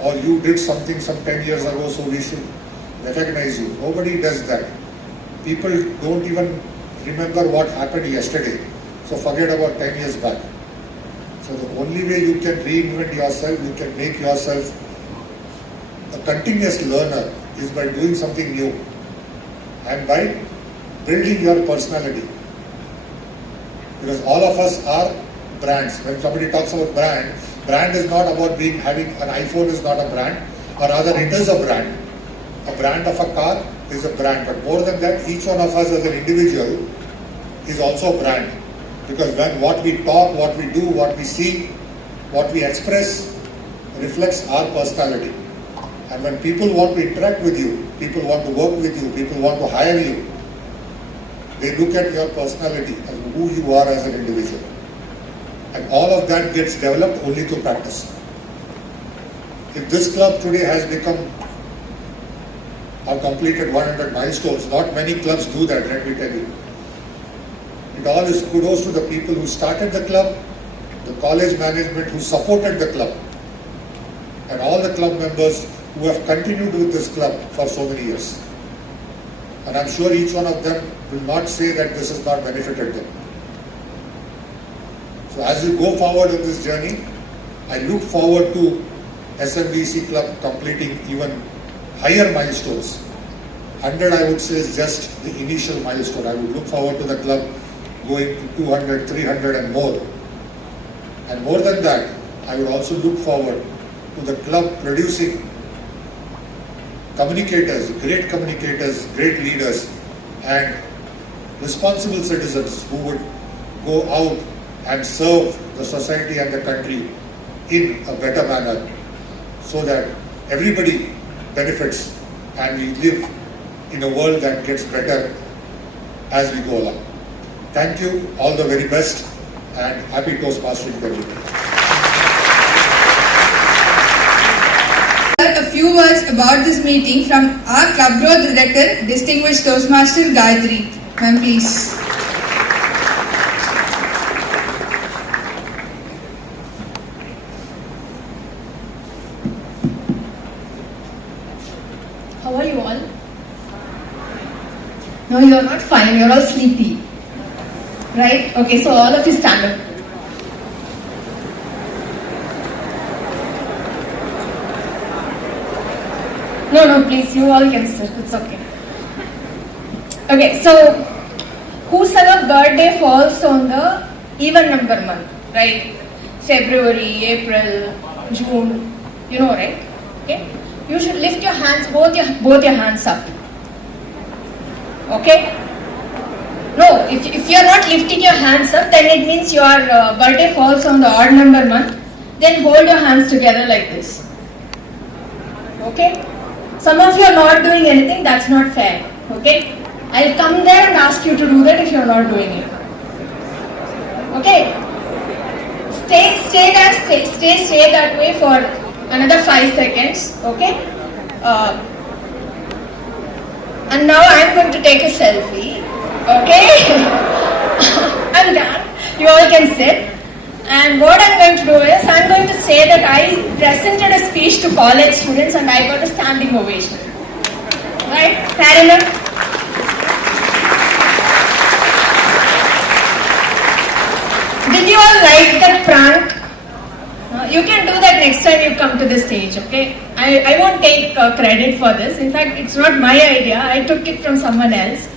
or you did something some 10 years ago, so we should recognize you. Nobody does that. People don't even remember what happened yesterday. So forget about 10 years back. So the only way you can reinvent yourself, you can make yourself a continuous learner is by doing something new and by building your personality. Because all of us are brands. When somebody talks about brand is not about having an iPhone is not a brand, or rather it is a brand. A brand of a car is a brand, but more than that, each one of us as an individual is also a brand. Because when what we talk, what we do, what we see, what we express reflects our personality. And when people want to interact with you, people want to work with you, people want to hire you, they look at your personality as who you are as an individual. And all of that gets developed only through practice. If this club today has become or completed 100 milestones, not many clubs do that, let me tell you. It all is kudos to the people who started the club, the college management who supported the club, and all the club members who have continued with this club for so many years. And I'm sure each one of them will not say that this has not benefited them. So as you go forward in this journey, I look forward to SMBC Club completing even higher milestones. 100 I would say is just the initial milestone. I would look forward to the club going to 200, 300 and more. And more than that, I would also look forward to the club producing communicators, great leaders and responsible citizens who would go out and serve the society and the country in a better manner so that everybody benefits and we live in a world that gets better as we go along. Thank you, all the very best and happy Toastmastering to everybody. A few words about this meeting from our Club Growth Director, Distinguished Toastmaster Gayatri. Ma'am, please. How are you all? No, you are not fine. You are all sleepy. Right? Okay, so all of you stand up. No, please, you all can sit. It's okay. Okay, so whosoever birthday falls on the even number month, right? February, April, June, you know, right? Okay? You should lift your hands, both your hands up. Okay? No, if you are not lifting your hands up, then it means your birthday falls on the odd number month. Then hold your hands together like this. Okay? Some of you are not doing anything, that's not fair. Okay? I'll come there and ask you to do that if you are not doing it. Okay? Stay that way for another 5 seconds. Okay? And now I'm going to take a selfie. Okay? I'm done. You all can sit. And what I'm going to do is, I'm going to say that I presented a speech to college students and I got a standing ovation. Right? Fair enough? Did you all like that prank? You can do that next time you come to the stage, okay? I won't take credit for this. In fact, it's not my idea. I took it from someone else.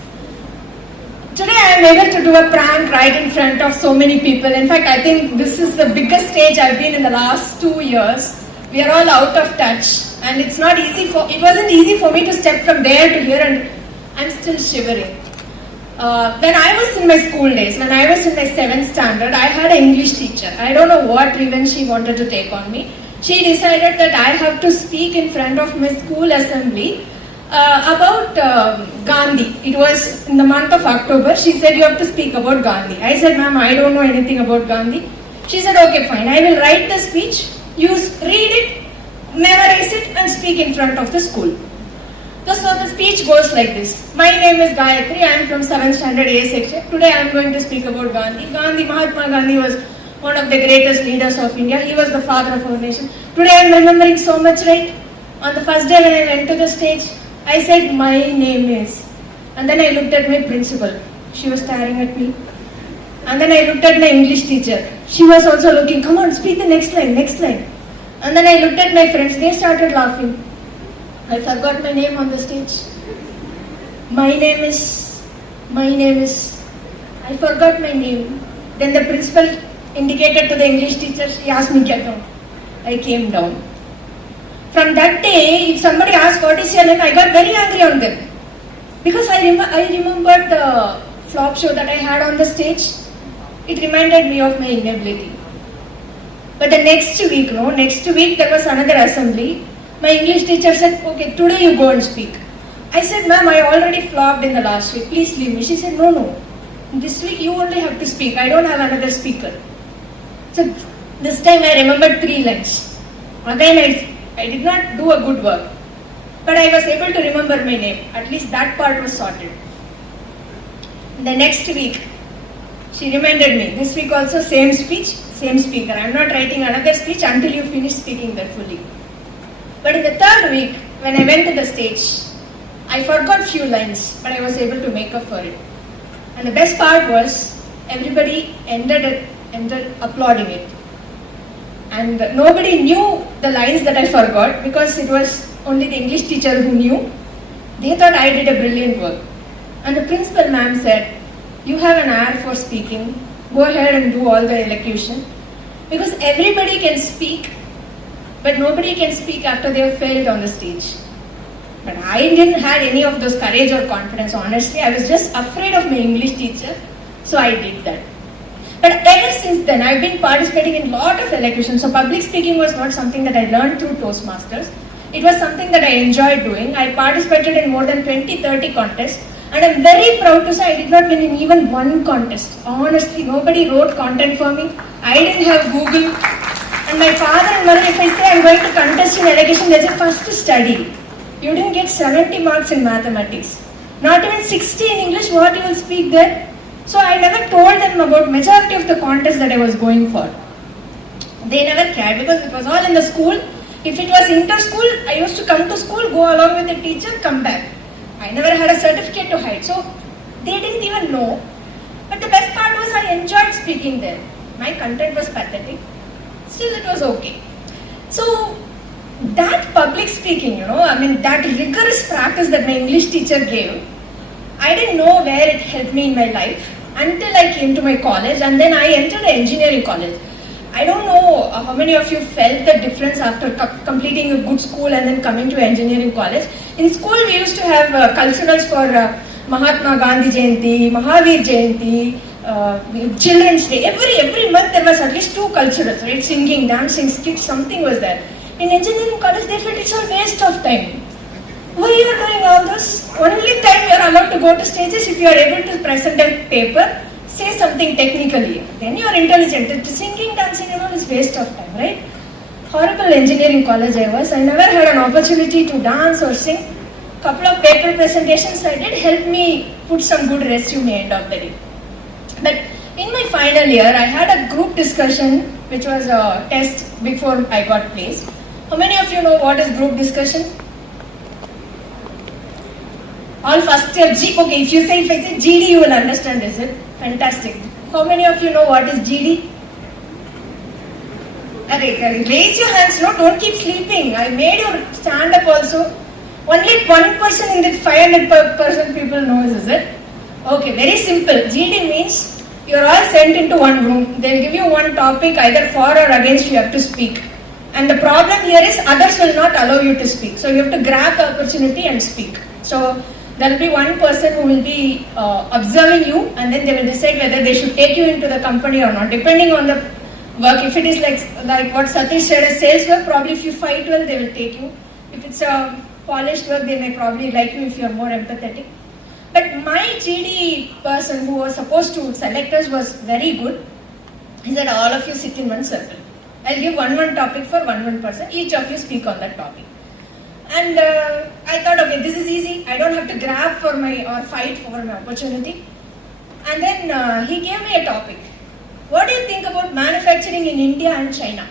Today I am able to do a prank right in front of so many people. In fact, I think this is the biggest stage I've been in the last 2 years. We are all out of touch and it wasn't easy for me to step from there to here and I'm still shivering. When I was in my school days, when I was in my 7th standard, I had an English teacher. I don't know what revenge she wanted to take on me. She decided that I have to speak in front of my school assembly about Gandhi. It was in the month of October. She said, you have to speak about Gandhi. I said, ma'am, I don't know anything about Gandhi. She said, okay, fine. I will write the speech. You read it, memorize it and speak in front of the school. So the speech goes like this. My name is Gayatri. I am from 7th standard A section. Today I am going to speak about Gandhi. Mahatma Gandhi was one of the greatest leaders of India. He was the father of our nation. Today I am remembering so much, right? On the first day when I went to the stage, I said, my name is. And then I looked at my principal. She was staring at me. And then I looked at my English teacher. She was also looking, come on, speak the next line. And then I looked at my friends. They started laughing. I forgot my name on the stage. My name is. I forgot my name. Then the principal indicated to the English teacher. She asked me get down. I came down. From that day, if somebody asked what is your name, I got very angry on them. Because I remembered the flop show that I had on the stage. It reminded me of my inability. But the next week there was another assembly. My English teacher said, okay, today you go and speak. I said, ma'am, I already flopped in the last week. Please leave me. She said, no. This week you only have to speak. I don't have another speaker. So this time I remembered 3 lines. Again, I did not do a good work. But I was able to remember my name. At least that part was sorted. The next week, she reminded me. This week also same speech, same speaker. I am not writing another speech until you finish speaking that fully. But in the 3rd week, when I went to the stage, I forgot few lines, but I was able to make up for it. And the best part was, everybody ended applauding it. And nobody knew the lines that I forgot because it was only the English teacher who knew. They thought I did a brilliant work. And the principal ma'am said, you have an eye for speaking. Go ahead and do all the elocution. Because everybody can speak, but nobody can speak after they have failed on the stage. But I didn't have any of those courage or confidence, honestly. I was just afraid of my English teacher, so I did that. But ever since then, I've been participating in a lot of elocutions. So public speaking was not something that I learned through Toastmasters. It was something that I enjoyed doing. I participated in more than 20-30 contests. And I'm very proud to say I did not win in even one contest. Honestly, nobody wrote content for me. I didn't have Google. And my father and mother, if I say I'm going to contest in elocution, they say first study. You didn't get 70 marks in mathematics. Not even 60 in English, what you will speak there? So I never told them about majority of the contests that I was going for. They never cared because it was all in the school. If it was inter-school, I used to come to school, go along with the teacher, come back. I never had a certificate to hide. So they didn't even know. But the best part was I enjoyed speaking there. My content was pathetic. Still it was okay. So that public speaking, that rigorous practice that my English teacher gave, I didn't know where it helped me in my life until I came to my college, and then I entered the engineering college. I don't know how many of you felt the difference after completing a good school and then coming to engineering college. In school we used to have culturals for Mahatma Gandhi Jayanti, Mahavir Jayanti, Children's Day. Every month there was at least 2 culturals, right? Singing, dancing, skits, something was there. In engineering college they felt it's a waste of time. Why you are doing all this? Only time you are allowed to go to stages if you are able to present a paper, say something technically. Then you are intelligent. Singing, dancing and all is waste of time, right? Horrible engineering college I was. I never had an opportunity to dance or sing. Couple of paper presentations I did help me put some good resume end of the day. But in my final year, I had a group discussion which was a test before I got placed. How many of you know what is group discussion? All first year okay, if I say GD, you will understand, is it? Fantastic. How many of you know what is GD? Raise your hands, don't keep sleeping. I made you stand up also. Only 1% in the 500% people knows, is it? Okay, very simple. GD means you are all sent into one room. They will give you one topic, either for or against you have to speak. And the problem here is others will not allow you to speak. So you have to grab the opportunity and speak. So there will be one person who will be observing you, and then they will decide whether they should take you into the company or not, depending on the work. If it is like what Satish said, as sales work, probably if you fight well, they will take you. If it's a polished work, they may probably like you if you are more empathetic. But my GD person who was supposed to select us was very good. He said, all of you sit in one circle. I'll give one topic for one person. Each of you speak on that topic. And I thought, okay, this is easy. I don't have to grab for or fight for my opportunity. And then he gave me a topic. What do you think about manufacturing in India and China?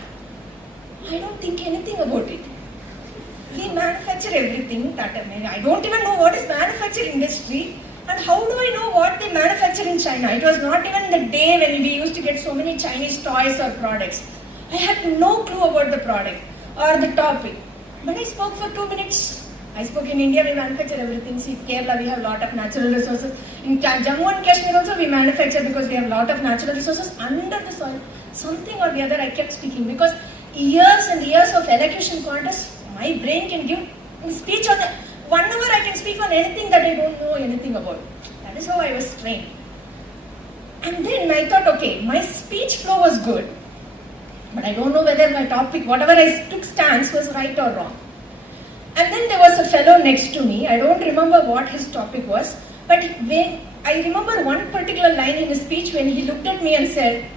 I don't think anything about it. We manufacture everything. I don't even know what is manufacturing industry. And how do I know what they manufacture in China? It was not even the day when we used to get so many Chinese toys or products. I had no clue about the product or the topic. But I spoke for 2 minutes. I spoke in India, we manufacture everything. See, Kerala, we have a lot of natural resources. In Jammu and Kashmir also, we manufacture because we have a lot of natural resources under the soil. Something or the other, I kept speaking because years and years of elocution contests, my brain can give speech on the 1 hour. I can speak on anything that I don't know anything about. That is how I was trained. And then I thought, okay, my speech flow was good, but I don't know whether my topic, whatever I took stance, was right or wrong. And then there was a fellow next to me. I don't remember what his topic was, but when I remember one particular line in his speech when he looked at me and said,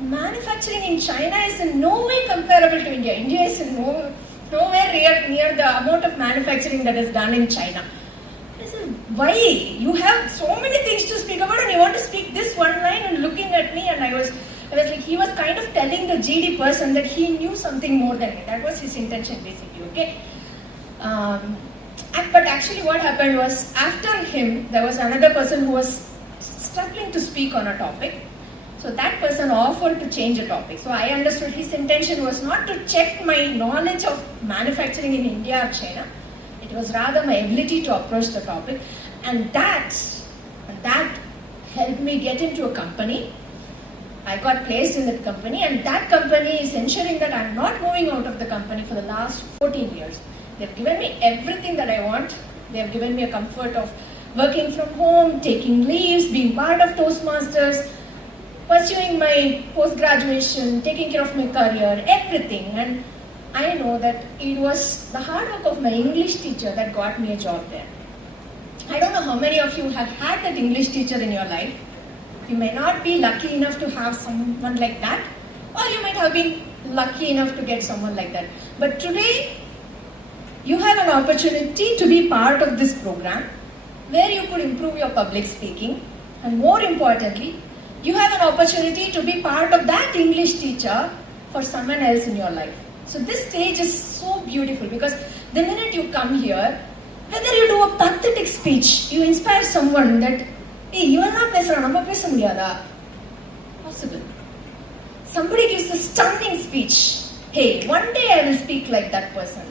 manufacturing in China is in no way comparable to India. India is in nowhere near the amount of manufacturing that is done in China. I said, why? You have so many things to speak about and you want to speak this one line and looking at me, and I was like, he was kind of telling the GD person that he knew something more than me. That was his intention basically, okay? But actually what happened was, after him, there was another person who was struggling to speak on a topic. So that person offered to change the topic. So I understood his intention was not to check my knowledge of manufacturing in India or China. It was rather my ability to approach the topic. And that helped me get into a company. I got placed in that company, and that company is ensuring that I'm not moving out of the company for the last 14 years. They've given me everything that I want. They've given me a comfort of working from home, taking leaves, being part of Toastmasters, pursuing my post-graduation, taking care of my career, everything. And I know that it was the hard work of my English teacher that got me a job there. I don't know how many of you have had that English teacher in your life. You may not be lucky enough to have someone like that, or you might have been lucky enough to get someone like that. But today, you have an opportunity to be part of this program where you could improve your public speaking, and more importantly, you have an opportunity to be part of that English teacher for someone else in your life. So this stage is so beautiful because the minute you come here, whether you do a pathetic speech, you inspire someone that, hey, you are not possible. Somebody gives a stunning speech. Hey, one day I will speak like that person.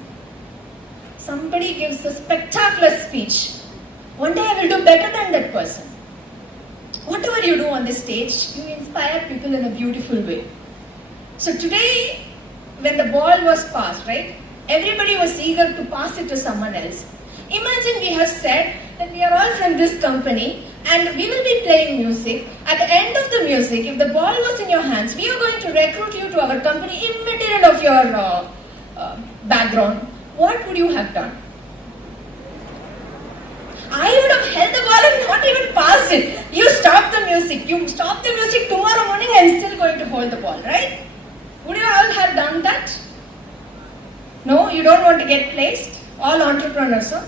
Somebody gives a spectacular speech. One day I will do better than that person. Whatever you do on this stage, you inspire people in a beautiful way. So today, when the ball was passed, right, everybody was eager to pass it to someone else. Imagine we have said that we are all from this company and we will be playing music. At the end of the music, if the ball was in your hands, we are going to recruit you to our company immaterial of your background. What would you have done? I would have held the ball and not even passed it. You stop the music. You stop the music tomorrow morning, I'm still going to hold the ball, right? Would you all have done that? No, you don't want to get placed? All entrepreneurs, huh?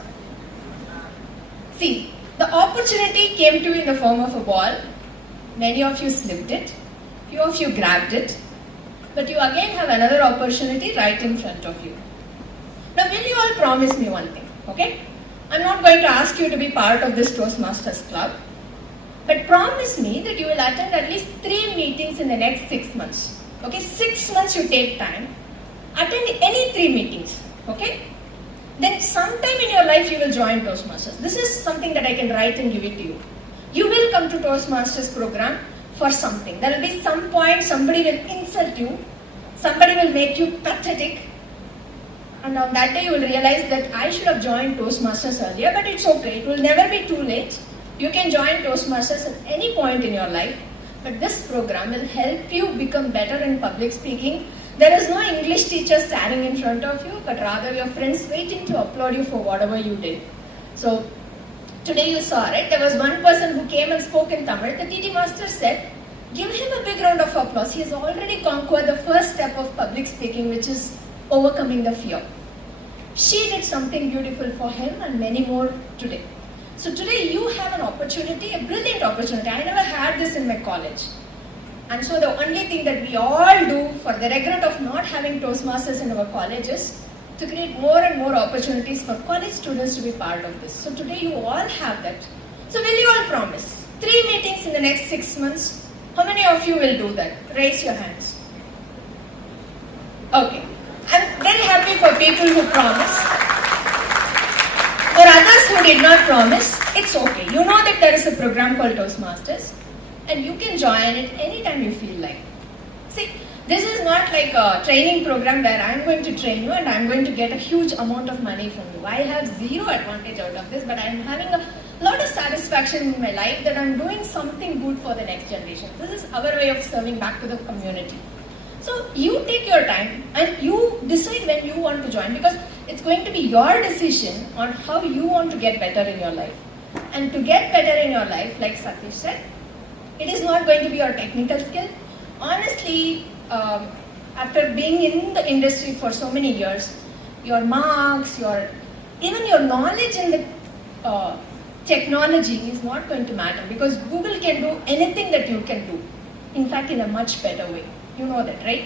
See, the opportunity came to you in the form of a ball. Many of you slipped it. Few of you grabbed it. But you again have another opportunity right in front of you. Now, will you all promise me one thing, okay? I'm not going to ask you to be part of this Toastmasters Club, but promise me that you will attend at least 3 meetings in the next 6 months. Okay, 6 months you take time. Attend any 3 meetings, okay? Then sometime in your life you will join Toastmasters. This is something that I can write and give it to you. You will come to Toastmasters program for something. There will be some point somebody will insult you, somebody will make you pathetic, and on that day you will realize that I should have joined Toastmasters earlier, but it's okay. It will never be too late. You can join Toastmasters at any point in your life, but this program will help you become better in public speaking. There is no English teacher standing in front of you, but rather your friends waiting to applaud you for whatever you did. So today you saw, right? There was one person who came and spoke in Tamil. The TT Master said, give him a big round of applause. He has already conquered the first step of public speaking, which is overcoming the fear. She did something beautiful for him and many more today. So today you have an opportunity, a brilliant opportunity. I never had this in my college. And so the only thing that we all do for the regret of not having Toastmasters in our college is to create more and more opportunities for college students to be part of this. So today you all have that. So will you all promise 3 meetings in the next 6 months? How many of you will do that? Raise your hands. Okay. I'm very happy for people who promise. others who did not promise, it's okay. You know that there is a program called Toastmasters, and you can join it anytime you feel like. See, this is not like a training program where I'm going to train you and I'm going to get a huge amount of money from you. I have zero advantage out of this, but I'm having a lot of satisfaction in my life that I'm doing something good for the next generation. This is our way of serving back to the community. So you take your time and you decide when you want to join, because it's going to be your decision on how you want to get better in your life. And to get better in your life, like Satish said, it is not going to be your technical skill. Honestly, after being in the industry for so many years, your marks, even your knowledge in the technology is not going to matter, because Google can do anything that you can do. In fact, in a much better way. You know that, right?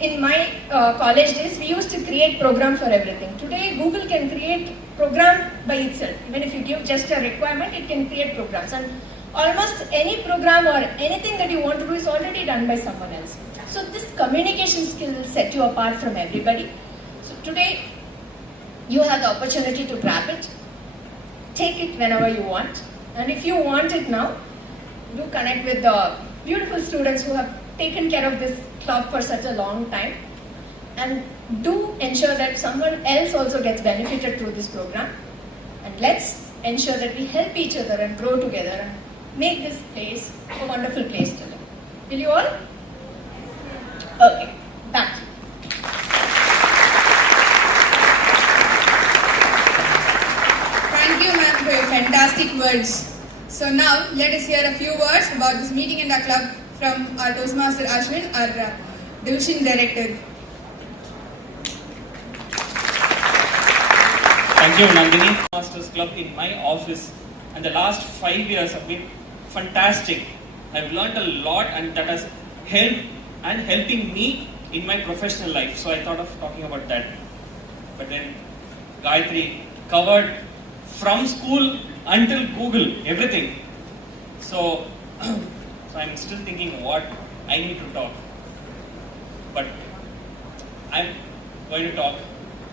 In my college days, we used to create program for everything. Today, Google can create program by itself. Even if you give just a requirement, it can create programs. And almost any program or anything that you want to do is already done by someone else. So this communication skill will set you apart from everybody. So today, you have the opportunity to grab it. Take it whenever you want. And if you want it now, do connect with the beautiful students who have taken care of this club for such a long time. And do ensure that someone else also gets benefited through this program. And let's ensure that we help each other and grow together and make this place a wonderful place to live. Will you all? Okay, back to you. Thank you, ma'am, for your fantastic words. So now, let us hear a few words about this meeting in the club from our Toastmaster Ashwin, our Division Director. Thank you, Nandini. Masters Club in my office, and the last 5 years have been fantastic. I've learned a lot, and that has helping me in my professional life. So I thought of talking about that. But then Gayatri covered from school until Google, everything. So I'm still thinking what I need to talk. But I'm going to talk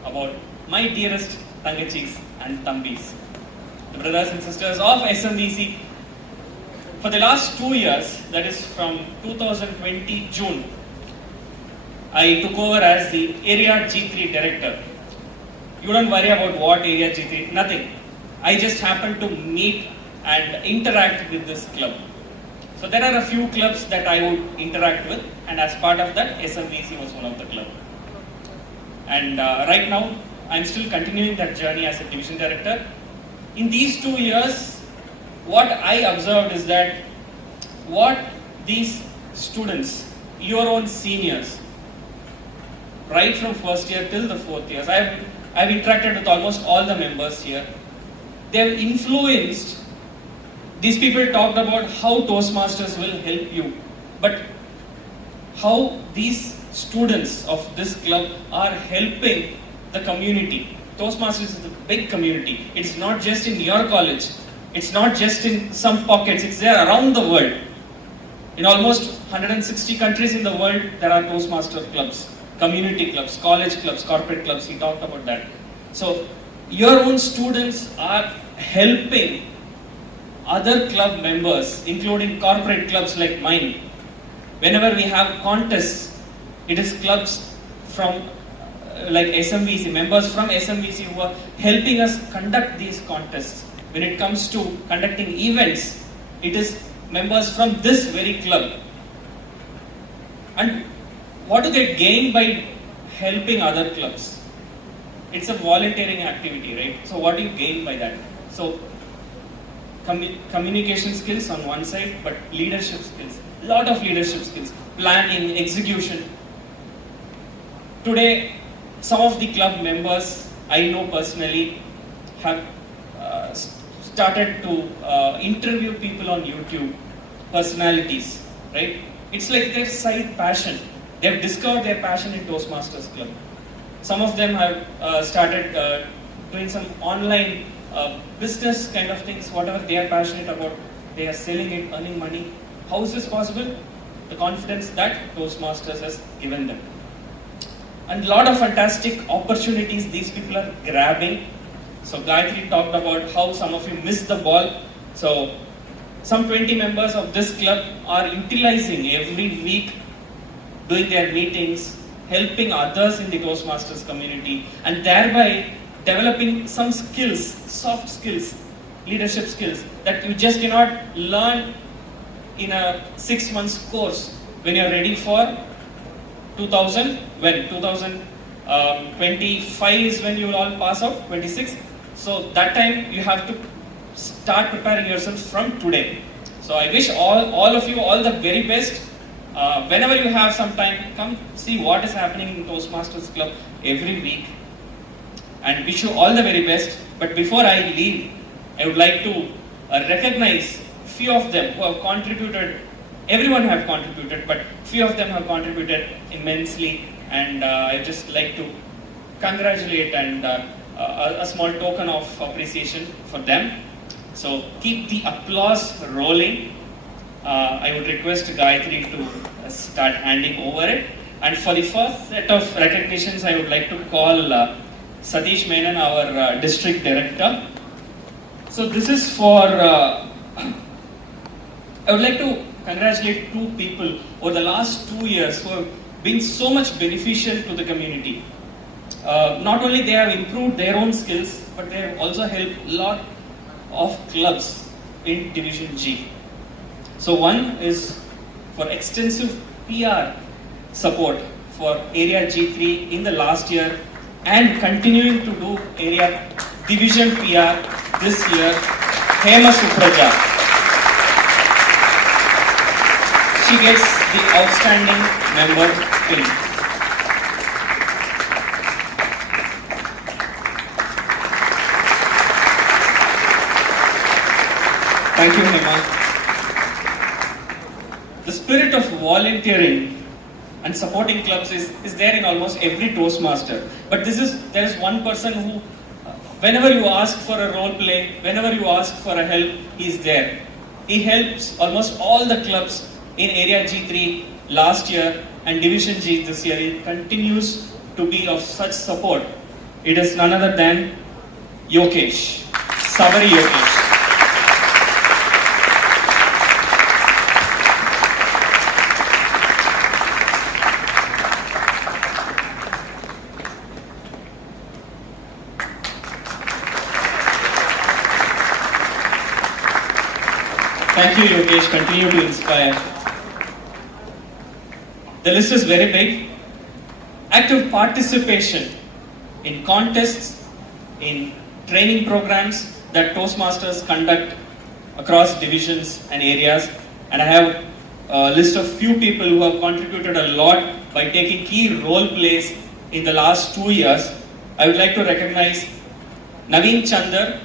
about my dearest Tangachis and Thambis, the brothers and sisters of SMVC. For the last 2 years, that is from 2020 June, I took over as the Area G3 Director. You don't worry about what Area G3, nothing. I just happened to meet and interact with this club. So there are a few clubs that I would interact with, and as part of that, SMVC was one of the clubs. And right now, I'm still continuing that journey as a Division Director. In these 2 years, what I observed is that what these students, your own seniors, right from first year till the 4th year, I've interacted with almost all the members here. They've influenced. These people talked about how Toastmasters will help you, but how these students of this club are helping the community. Toastmasters is a big community. It's not just in your college. It's not just in some pockets. It's there around the world. In almost 160 countries in the world, there are Toastmaster clubs, community clubs, college clubs, corporate clubs. He talked about that. So your own students are helping other club members, including corporate clubs like mine. Whenever we have contests, it is clubs from like SMVC, members from SMVC who are helping us conduct these contests. When it comes to conducting events, it is members from this very club. And what do they gain by helping other clubs? It's a volunteering activity, right? So what do you gain by that? So communication skills on one side, but leadership skills, a lot of leadership skills, planning, execution. Today, some of the club members I know personally have started to interview people on YouTube, personalities, right? It's like their side passion. They've discovered their passion in Toastmasters Club. Some of them have started doing some online business kind of things, whatever they are passionate about, they are selling it, earning money. How is this possible? The confidence that Toastmasters has given them. And a lot of fantastic opportunities these people are grabbing So Gayatri talked about how some of you missed the ball. So some 20 members of this club are utilizing every week, doing their meetings, helping others in the Toastmasters community, and thereby developing some skills, soft skills, leadership skills that you just cannot learn in a 6 months course when you're ready for 2025 is when you will all pass out, 26. So that time you have to start preparing yourself from today. So I wish all of you all the very best. Whenever you have some time, come see what is happening in Toastmasters Club every week, and wish you all the very best. But before I leave, I would like to recognize few of them who have contributed. Everyone have contributed, but few of them have contributed immensely, and I just like to congratulate and a small token of appreciation for them. So keep the applause rolling. I would request Gayatri to start handing over it. And for the first set of recognitions, I would like to call Satish Menon, our district director. So this is for, I would like to congratulate two people over the last 2 years who have been so much beneficial to the community. Not only they have improved their own skills, but they have also helped a lot of clubs in Division G. So one is for extensive PR support for Area G3 in the last year and continuing to do Area Division PR this year, Hema Supraja. She gets the outstanding member pin. Thank you, Hema. The spirit of volunteering and supporting clubs is there in almost every Toastmaster. But there is one person who, whenever you ask for a role play, whenever you ask for a help, he is there. He helps almost all the clubs in Area G3 last year and Division G this year. It continues to be of such support. It is none other than Yokesh, Sabari Yokesh. Thank you, Yogesh. Continue to inspire. The list is very big. Active participation in contests, in training programs that Toastmasters conduct across divisions and areas. And I have a list of few people who have contributed a lot by taking key role plays in the last 2 years. I would like to recognize Naveen Chandar,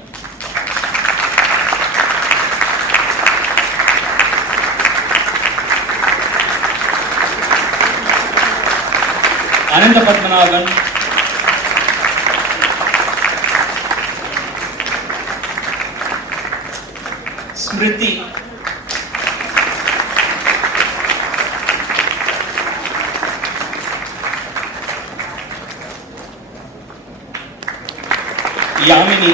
Ananda Padmanabhan, Smriti, Yamini,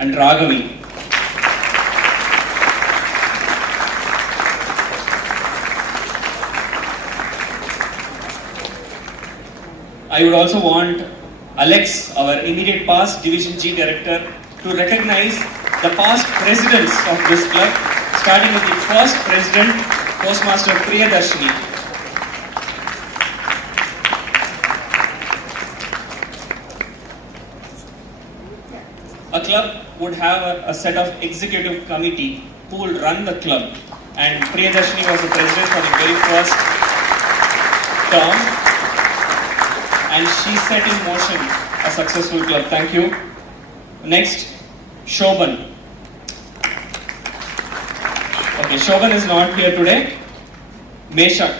and Raghavi. I would also want Alex, our immediate past Division G director, to recognize the past presidents of this club, starting with the first president, Toastmaster Priyadarshini. A club would have a set of executive committee who will run the club, and Priyadarshini was the president for the very first term, and she set in motion a successful club. Thank you. Next, Shobhan. Okay, Shobhan is not here today. Meshak.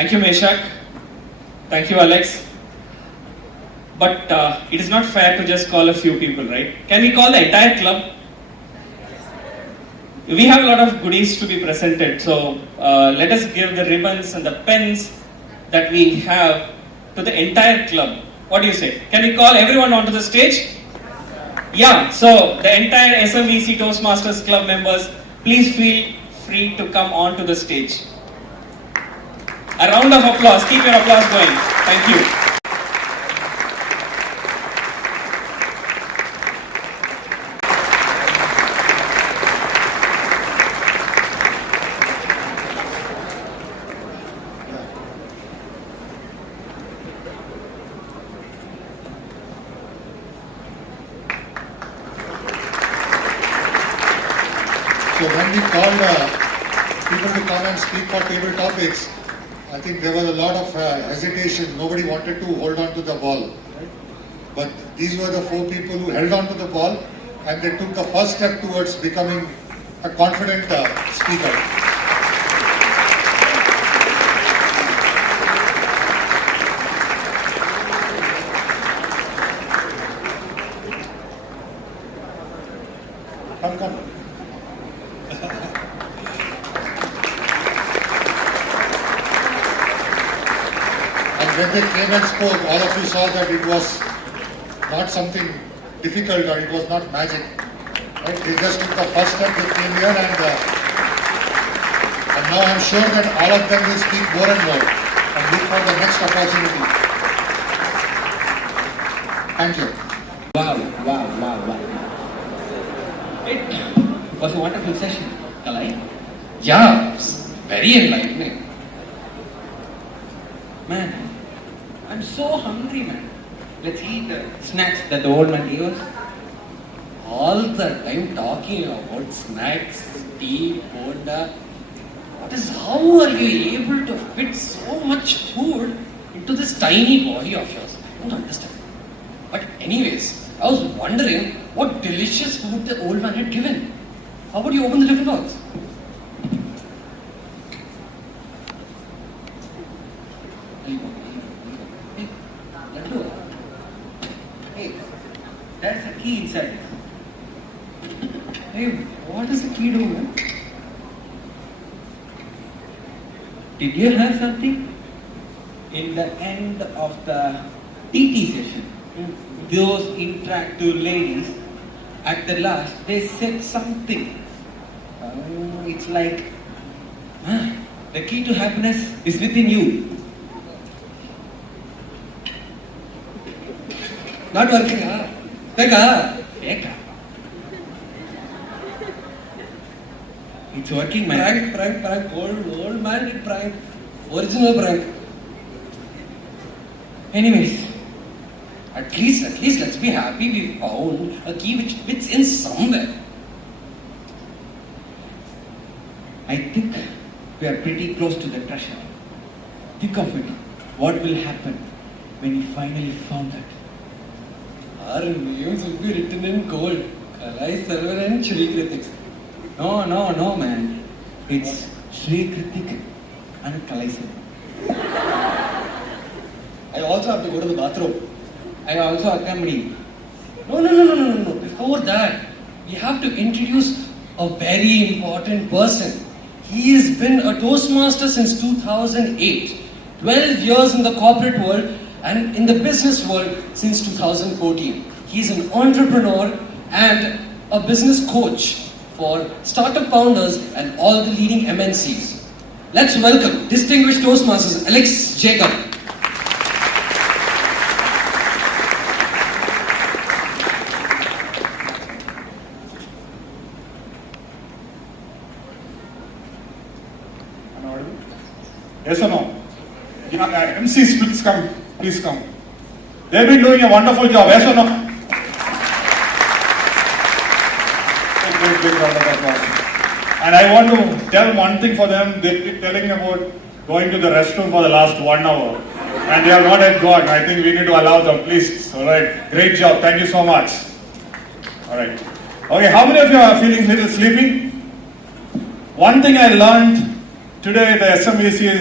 Thank you, Meshak. Thank you, Alex. But it is not fair to just call a few people, right? Can we call the entire club? We have a lot of goodies to be presented, so let us give the ribbons and the pens that we have to the entire club. What do you say? Can we call everyone onto the stage? Yeah, so the entire SMVC Toastmasters Club members, please feel free to come onto the stage. A round of applause. Keep your applause going. Thank you. So when we called people to come and speak for table topics, I think there was a lot of hesitation. Nobody wanted to hold on to the ball. Right? But these were the 4 people who held on to the ball and they took the first step towards becoming a confident speaker. Come. When they came and spoke, all of you saw that it was not something difficult or it was not magic. Right? They just took the first step, they came here and now I'm sure that all of them will speak more and more and look for the next opportunity. Thank you. Wow. It was a wonderful session, Kalai. Yeah, it's very enlightening. Man, I'm so hungry, man. Let's eat the snacks that the old man gave us. All the time talking about snacks, tea, bonda. How are you able to fit so much food into this tiny body of yours? I don't understand. But anyways, I was wondering what delicious food the old man had given. How about you open the different box? Hey, there's a key inside. Hey, what does the key do, man? Did you have something? In the end of the TT session, those interactive ladies, at the last, they said something. It's like, the key to happiness is within you. Not working, huh? Fake. It's working, man. Prank. Old man did prank. Original prank. Anyways, At least let's be happy we found a key which fits in somewhere. I think we are pretty close to the treasure. Think of it. What will happen when you finally found it? Our names will be written in gold. Kalai, Sarvar and Shri Kritik. No, man. It's Shri Kritik and Kalai Sarvar. I also have to go to the bathroom. I also accompany you. No. Before that, we have to introduce a very important person. He has been a Toastmaster since 2008. 12 years in the corporate world and in the business world since 2014. He is an entrepreneur and a business coach for startup founders and all the leading MNCs. Let's welcome distinguished Toastmasters Alex Jacob. Yes or no? MCs, please come. They've been doing a wonderful job, yes or no? Big round of applause. And I want to tell one thing for them. They've been telling about going to the restroom for the last 1 hour. And they have not yet gone. I think we need to allow them, please. Alright, great job. Thank you so much. Alright. Okay, how many of you are feeling a little sleepy? One thing I learned today, the SMVC is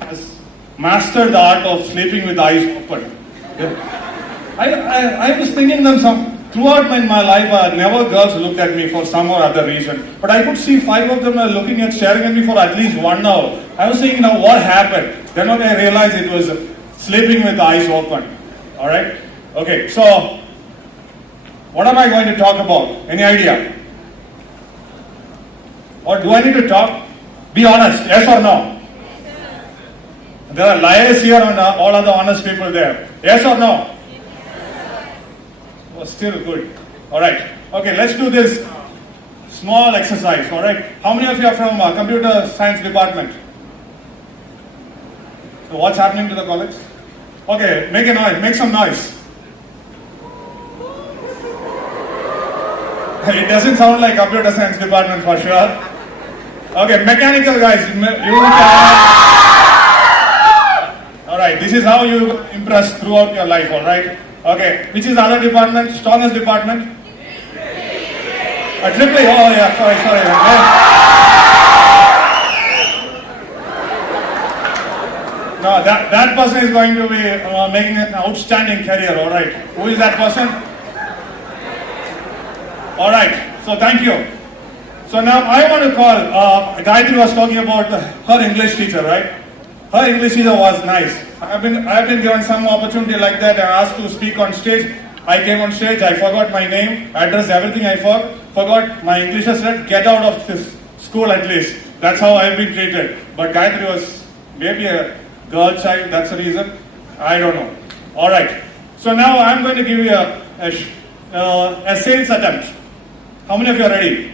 has mastered the art of sleeping with eyes open. I was thinking that throughout my life, never girls looked at me for some or other reason. But I could see 5 of them are staring at me for at least 1 hour. I was thinking, now what happened? Then when I realized it was sleeping with the eyes open. Alright? Okay, so what am I going to talk about? Any idea? Or do I need to talk? Be honest, yes or no? There are liars here and all other honest people there. Yes or no? Oh, still good. Alright. Okay, let's do this small exercise. Alright. How many of you are from computer science department? So what's happening to the college? Okay, make a noise. Make some noise. It doesn't sound like computer science department for sure. Okay, mechanical guys. Alright, this is how you impress throughout your life, alright? Okay, which is the other department? Strongest department? Triple A. Oh yeah, sorry. No, that person is going to be making an outstanding career, alright. Who is that person? Alright, so thank you. So now I want to call, Gayatri was talking about her English teacher, right? Her English teacher was nice. I've been given some opportunity like that and asked to speak on stage. I came on stage, I forgot my name, address, everything I forgot. My English has said, get out of this school at least. That's how I've been treated. But Gayatri was maybe a girl child, that's the reason. I don't know. Alright. So now I'm going to give you a sales attempt. How many of you are ready?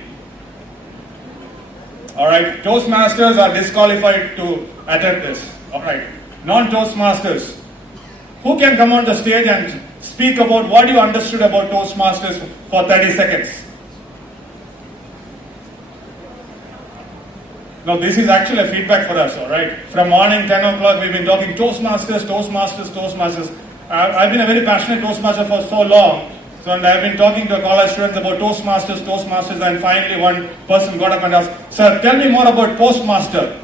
Alright. Toastmasters are disqualified to attempt this. Alright. Non-Toastmasters. Who can come on the stage and speak about what you understood about Toastmasters for 30 seconds? Now this is actually a feedback for us, alright? From morning 10 o'clock we've been talking Toastmasters. I've been a very passionate Toastmaster for so long. So and I've been talking to college students about Toastmasters, and finally one person got up and asked, sir, tell me more about Postmaster.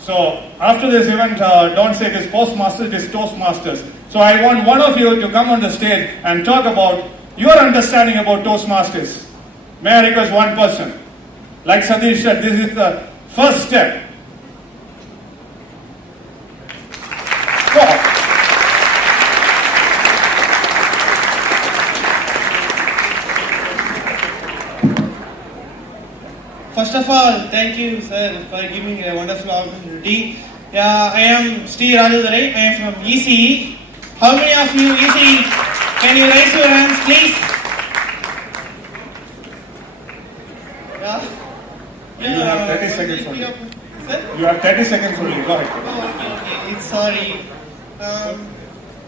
So after this event, don't say it is Postmaster, it is Toastmasters. So I want one of you to come on the stage and talk about your understanding about Toastmasters. May I request one person? Like Satish said, this is the first step. Go. First of all, thank you, sir, for giving a wonderful opportunity. I am Sri Rajadurai. I am from ECE. How many of you ECE? Can you raise your hands, please? You have 30 seconds only. You have 30 seconds only. Go ahead. Okay. It's sorry.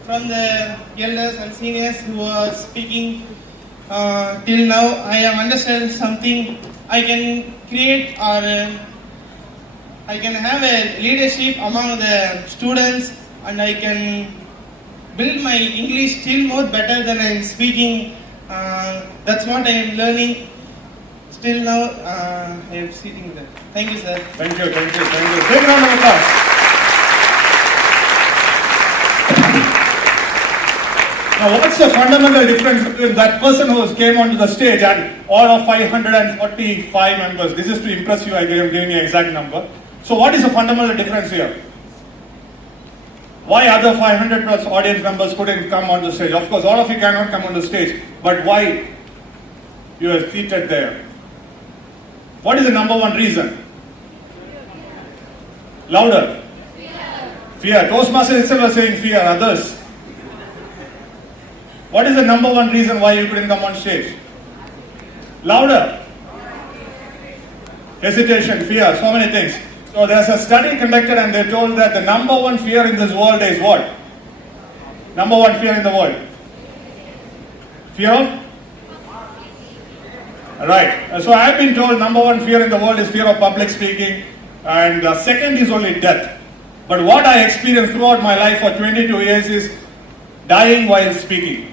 From the elders and seniors who are speaking till now, I have understood something. I can create or I can have a leadership among the students, and I can build my English still more better than I am speaking. That's what I am learning. Still now, I am sitting there. Thank you, sir. Thank you. Take a round of applause. Now, what's the fundamental difference between that person who came onto the stage and all of 545 members? This is to impress you, I am giving you an exact number. So what is the fundamental difference here? Why other 500 plus audience members couldn't come on the stage? Of course, all of you cannot come on the stage, but why you are seated there? What is the number one reason? Louder. Fear. Toastmasters itself are saying fear. Others. What is the number one reason why you couldn't come on stage? Louder. Hesitation, fear, so many things. So there's a study conducted and they told that the number one fear in this world is what? Number one fear in the world? Fear of? Right. So I've been told number one fear in the world is fear of public speaking, and the second is only death. But what I experienced throughout my life for 22 years is dying while speaking.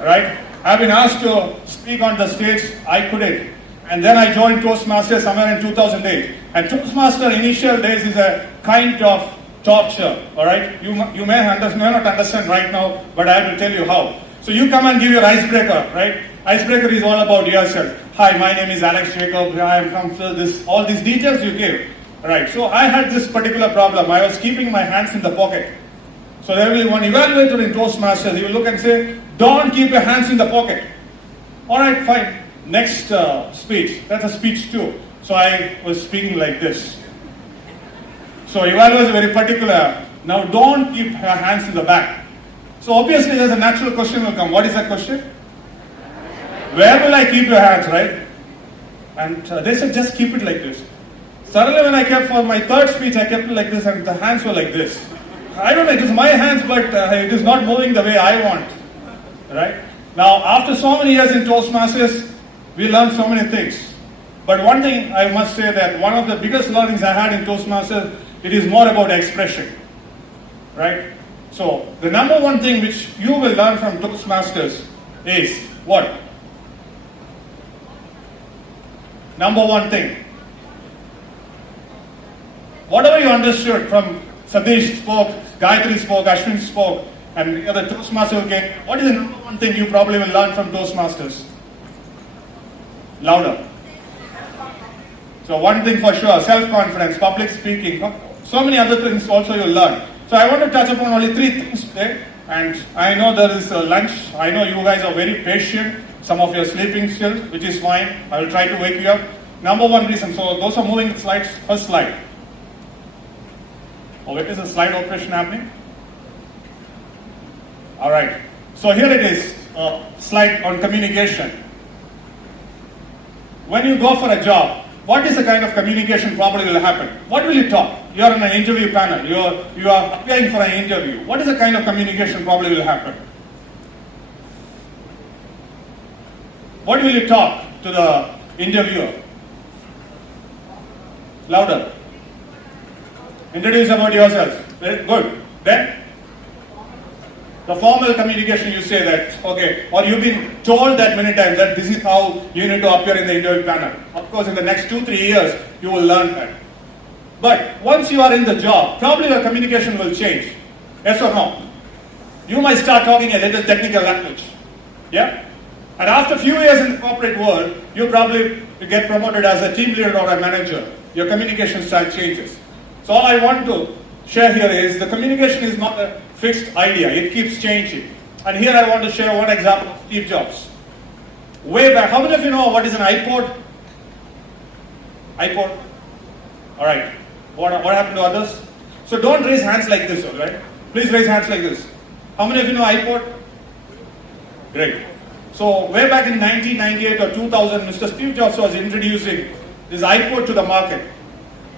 Right? I've been asked to speak on the stage, I couldn't. And then I joined Toastmasters somewhere in 2008. And Toastmaster initial days is a kind of torture, all right? You may not understand right now, but I have to tell you how. So you come and give your icebreaker, right? Icebreaker is all about yourself. Hi, my name is Alex Jacob. I am from all these details you give, right? So I had this particular problem. I was keeping my hands in the pocket. So there will be one evaluator in Toastmasters. He will look and say, don't keep your hands in the pocket. All right, fine. Next speech. That's a speech too. So I was speaking like this. So evaluator is very particular. Now don't keep your hands in the back. So obviously there's a natural question will come. What is that question? Where will I keep your hands, right? And they said just keep it like this. Suddenly when I kept for my third speech, I kept it like this and the hands were like this. I don't know, it is my hands, but it is not moving the way I want, right? Now after so many years in Toastmasters, we learned so many things. But one thing I must say that one of the biggest learnings I had in Toastmasters, it is more about expression, right? So the number one thing which you will learn from Toastmasters is what? Number one thing. Whatever you understood from Satish spoke, Gayatri spoke, Ashwin spoke, and the other Toastmasters came, what is the number one thing you probably will learn from Toastmasters? Louder. So one thing for sure, self-confidence, public speaking, so many other things also you'll learn. So I want to touch upon only 3 things today, and I know there is a lunch. I know you guys are very patient. Some of you are sleeping still, which is fine. I will try to wake you up. Number one reason, so those are moving the slides, first slide. Oh, wait, is the slide operation happening? All right. So here it is, a slide on communication. When you go for a job, what is the kind of communication probably will happen? What will you talk? You are in an interview panel. You are applying for an interview. What is the kind of communication probably will happen? What will you talk to the interviewer? Louder. Introduce about yourself. Very good. Then, the formal communication you say that, okay, or you've been told that many times that this is how you need to appear in the interview panel. Of course, in the next 2-3 years, you will learn that. But once you are in the job, probably your communication will change. Yes or no? You might start talking a little technical language. Yeah? And after a few years in the corporate world, you probably get promoted as a team leader or a manager. Your communication style changes. So all I want to share here is the communication is not a fixed idea. It keeps changing. And here I want to share one example of Steve Jobs. Way back, how many of you know what is an iPod? iPod? Alright. What happened to others? So don't raise hands like this, alright? Please raise hands like this. How many of you know iPod? Great. So way back in 1998 or 2000, Mr. Steve Jobs was introducing this iPod to the market.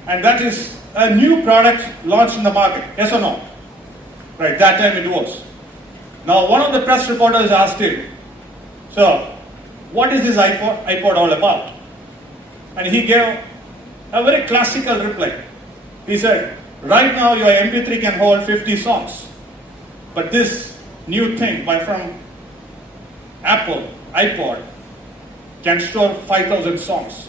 And that is a new product launched in the market. Yes or no? Right, that time it was. Now one of the press reporters asked him, so what is this iPod all about? And he gave a very classical reply. He said, right now your MP3 can hold 50 songs. But this new thing from Apple, iPod, can store 5,000 songs.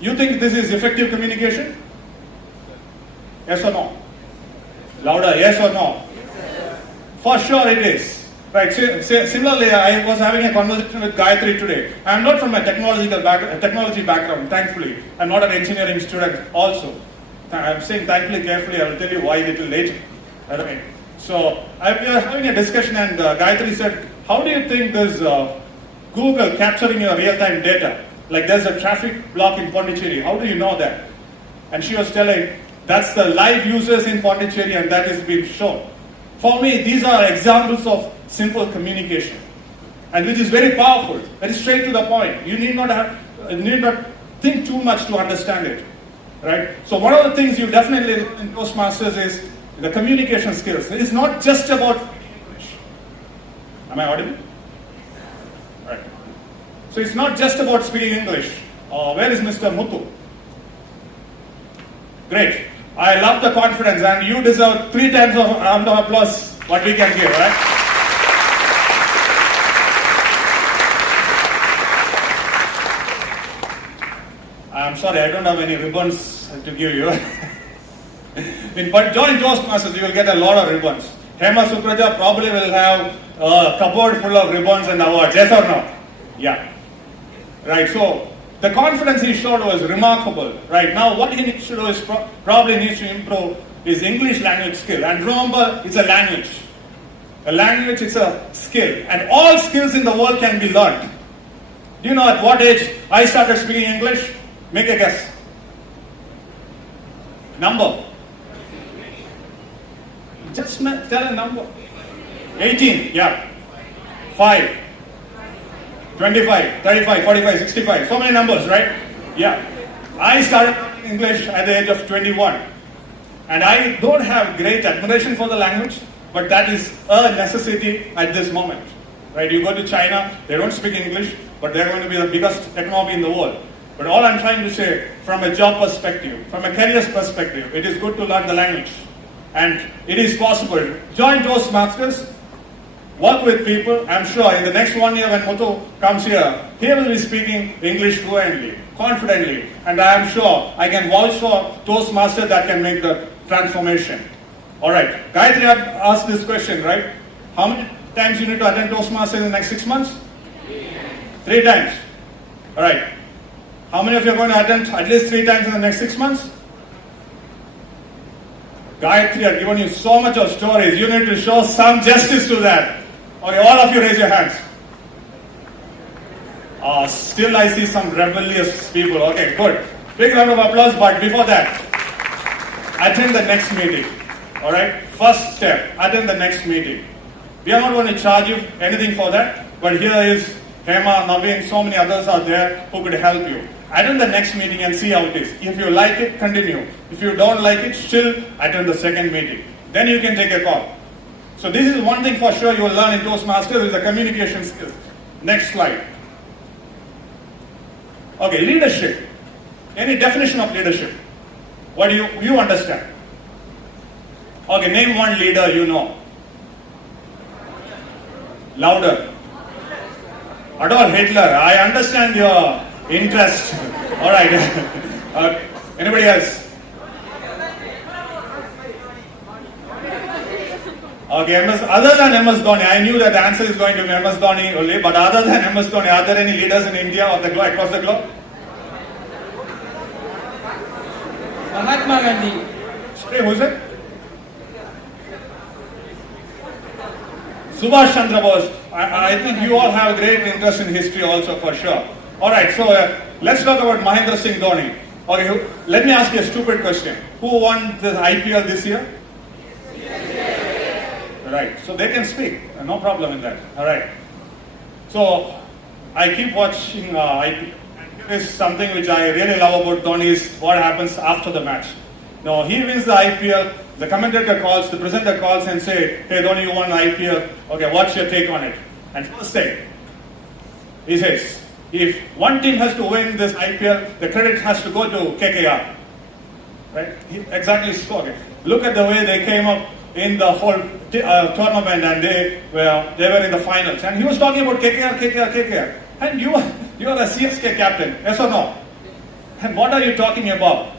You think this is effective communication? Yes or no? Louder, yes or no? Yes. For sure it is. Right. Similarly, I was having a conversation with Gayatri today. I am not from a technology background, thankfully. I am not an engineering student also. I am saying thankfully carefully, I will tell you why a little later. Right. So we were having a discussion and Gayatri said, how do you think this Google capturing your real-time data? Like there's a traffic block in Pondicherry. How do you know that? And she was telling, that's the live users in Pondicherry and that is being shown. For me, these are examples of simple communication, and which is very powerful, very straight to the point. You need not think too much to understand it, right? So one of the things you definitely in Toastmasters is the communication skills. It's not just about English. Am I audible? Right. So it's not just about speaking English. Where is Mr. Muthu? Great. I love the confidence, and you deserve 3 times of round of applause what we can give, right? sorry, I don't have any ribbons to give you. But join Toastmasters, you will get a lot of ribbons. Hema Sukraja probably will have a cupboard full of ribbons and awards. Yes or no? Yeah. Right, so the confidence he showed was remarkable. Right, now what he needs to do is probably needs to improve his English language skill. And remember, it's a language. A language is a skill. And all skills in the world can be learned. Do you know at what age I started speaking English? Make a guess. Number. Just tell a number. 18, yeah. 5, 25, 35, 45, 65. So many numbers, right? Yeah. I started learning English at the age of 21. And I don't have great admiration for the language, but that is a necessity at this moment. Right? You go to China, they don't speak English, but they're going to be the biggest economy in the world. But all I'm trying to say, from a job perspective, from a career perspective, it is good to learn the language. And it is possible. Join Toastmasters, work with people. I'm sure in the next 1 year when Muthu comes here, he will be speaking English fluently, confidently. And I am sure I can vouch for Toastmasters that can make the transformation. Alright, Gayatri asked this question, right? How many times you need to attend Toastmasters in the next 6 months? 3 times. Alright. How many of you are going to attend at least 3 times in the next 6 months? Gayatri had given you so much of stories. You need to show some justice to that. Okay, all of you raise your hands. Still I see some rebellious people. Okay, good. Big round of applause, but before that, attend the next meeting. Alright? First step, attend the next meeting. We are not going to charge you anything for that, but here is Hema, Naveen, so many others are there who could help you. Attend the next meeting and see how it is. If you like it, continue. If you don't like it, still attend the second meeting. Then you can take a call. So this is one thing for sure you will learn in Toastmasters is the communication skills. Next slide. Okay, leadership. Any definition of leadership? What do you understand? Okay, name one leader you know. Louder. Adolf Hitler. I understand your interest. All right. Anybody else? Okay, other than MS Dhoni, I knew that the answer is going to be MS Dhoni only, but other than MS Dhoni, are there any leaders in India or the globe, across the globe? Mahatma Gandhi. Sorry, who is it? Subhash Chandra Bose. I think you all have great interest in history also for sure. Alright, so let's talk about Mahendra Singh Dhoni. Okay, let me ask you a stupid question. Who won the IPL this year? Right, so they can speak. No problem in that. Alright. So, I keep watching IPL. Here is something which I really love about Dhoni is what happens after the match. Now, he wins the IPL. The commentator calls, the presenter calls and say, hey Dhoni, you won the IPL. Okay, what's your take on it? And first thing, he says, if one team has to win this IPL, the credit has to go to KKR. Right? Exactly so. Okay. Look at the way they came up in the whole tournament and they were in the finals. And he was talking about KKR. And you are a CSK captain, yes or no? And what are you talking about?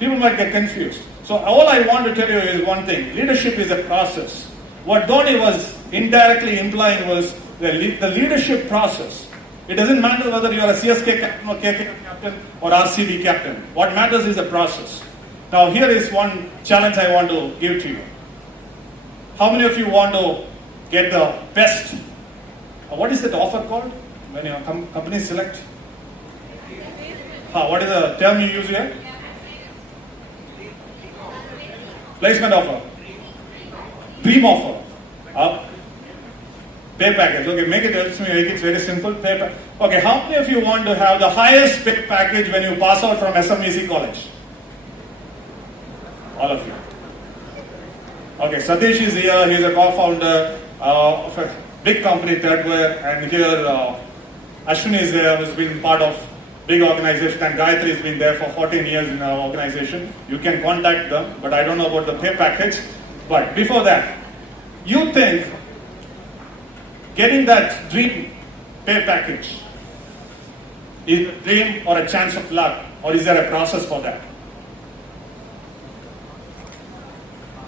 People might get confused. So all I want to tell you is one thing. Leadership is a process. What Dhoni was indirectly implying was the leadership process. It doesn't matter whether you are a CSK captain or KKR captain or RCB captain. What matters is the process. Now here is one challenge I want to give to you. How many of you want to get the best? What is that offer called? When your company select? What is the term you use here? Placement offer. Dream offer. Pay package. Okay, make it very simple. Pay package. Okay, how many of you want to have the highest pay package when you pass out from SMEC college? All of you. Okay, Satish is here. He's a co-founder of a big company, Thirdware, and here Ashwini is there, who's been part of big organization, and Gayatri has been there for 14 years in our organization. You can contact them, but I don't know about the pay package. But before that, you think getting that dream pay package is a dream or a chance of luck? Or is there a process for that?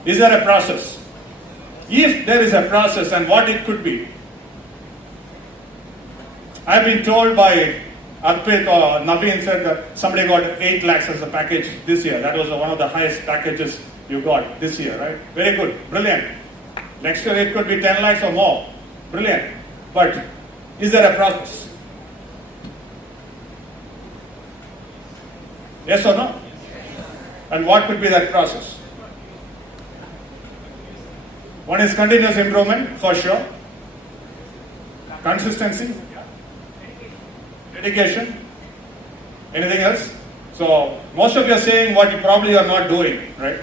Is there a process? If there is a process, and what it could be? I've been told by Arpit or Naveen said that somebody got 8 lakhs as a package this year. That was one of the highest packages you got this year, right? Very good, brilliant. Next year it could be 10 lakhs or more. Brilliant. But is there a process? Yes or no? And what could be that process? One is continuous improvement, for sure. Consistency. Dedication. Anything else? So, most of you are saying what you probably are not doing, right?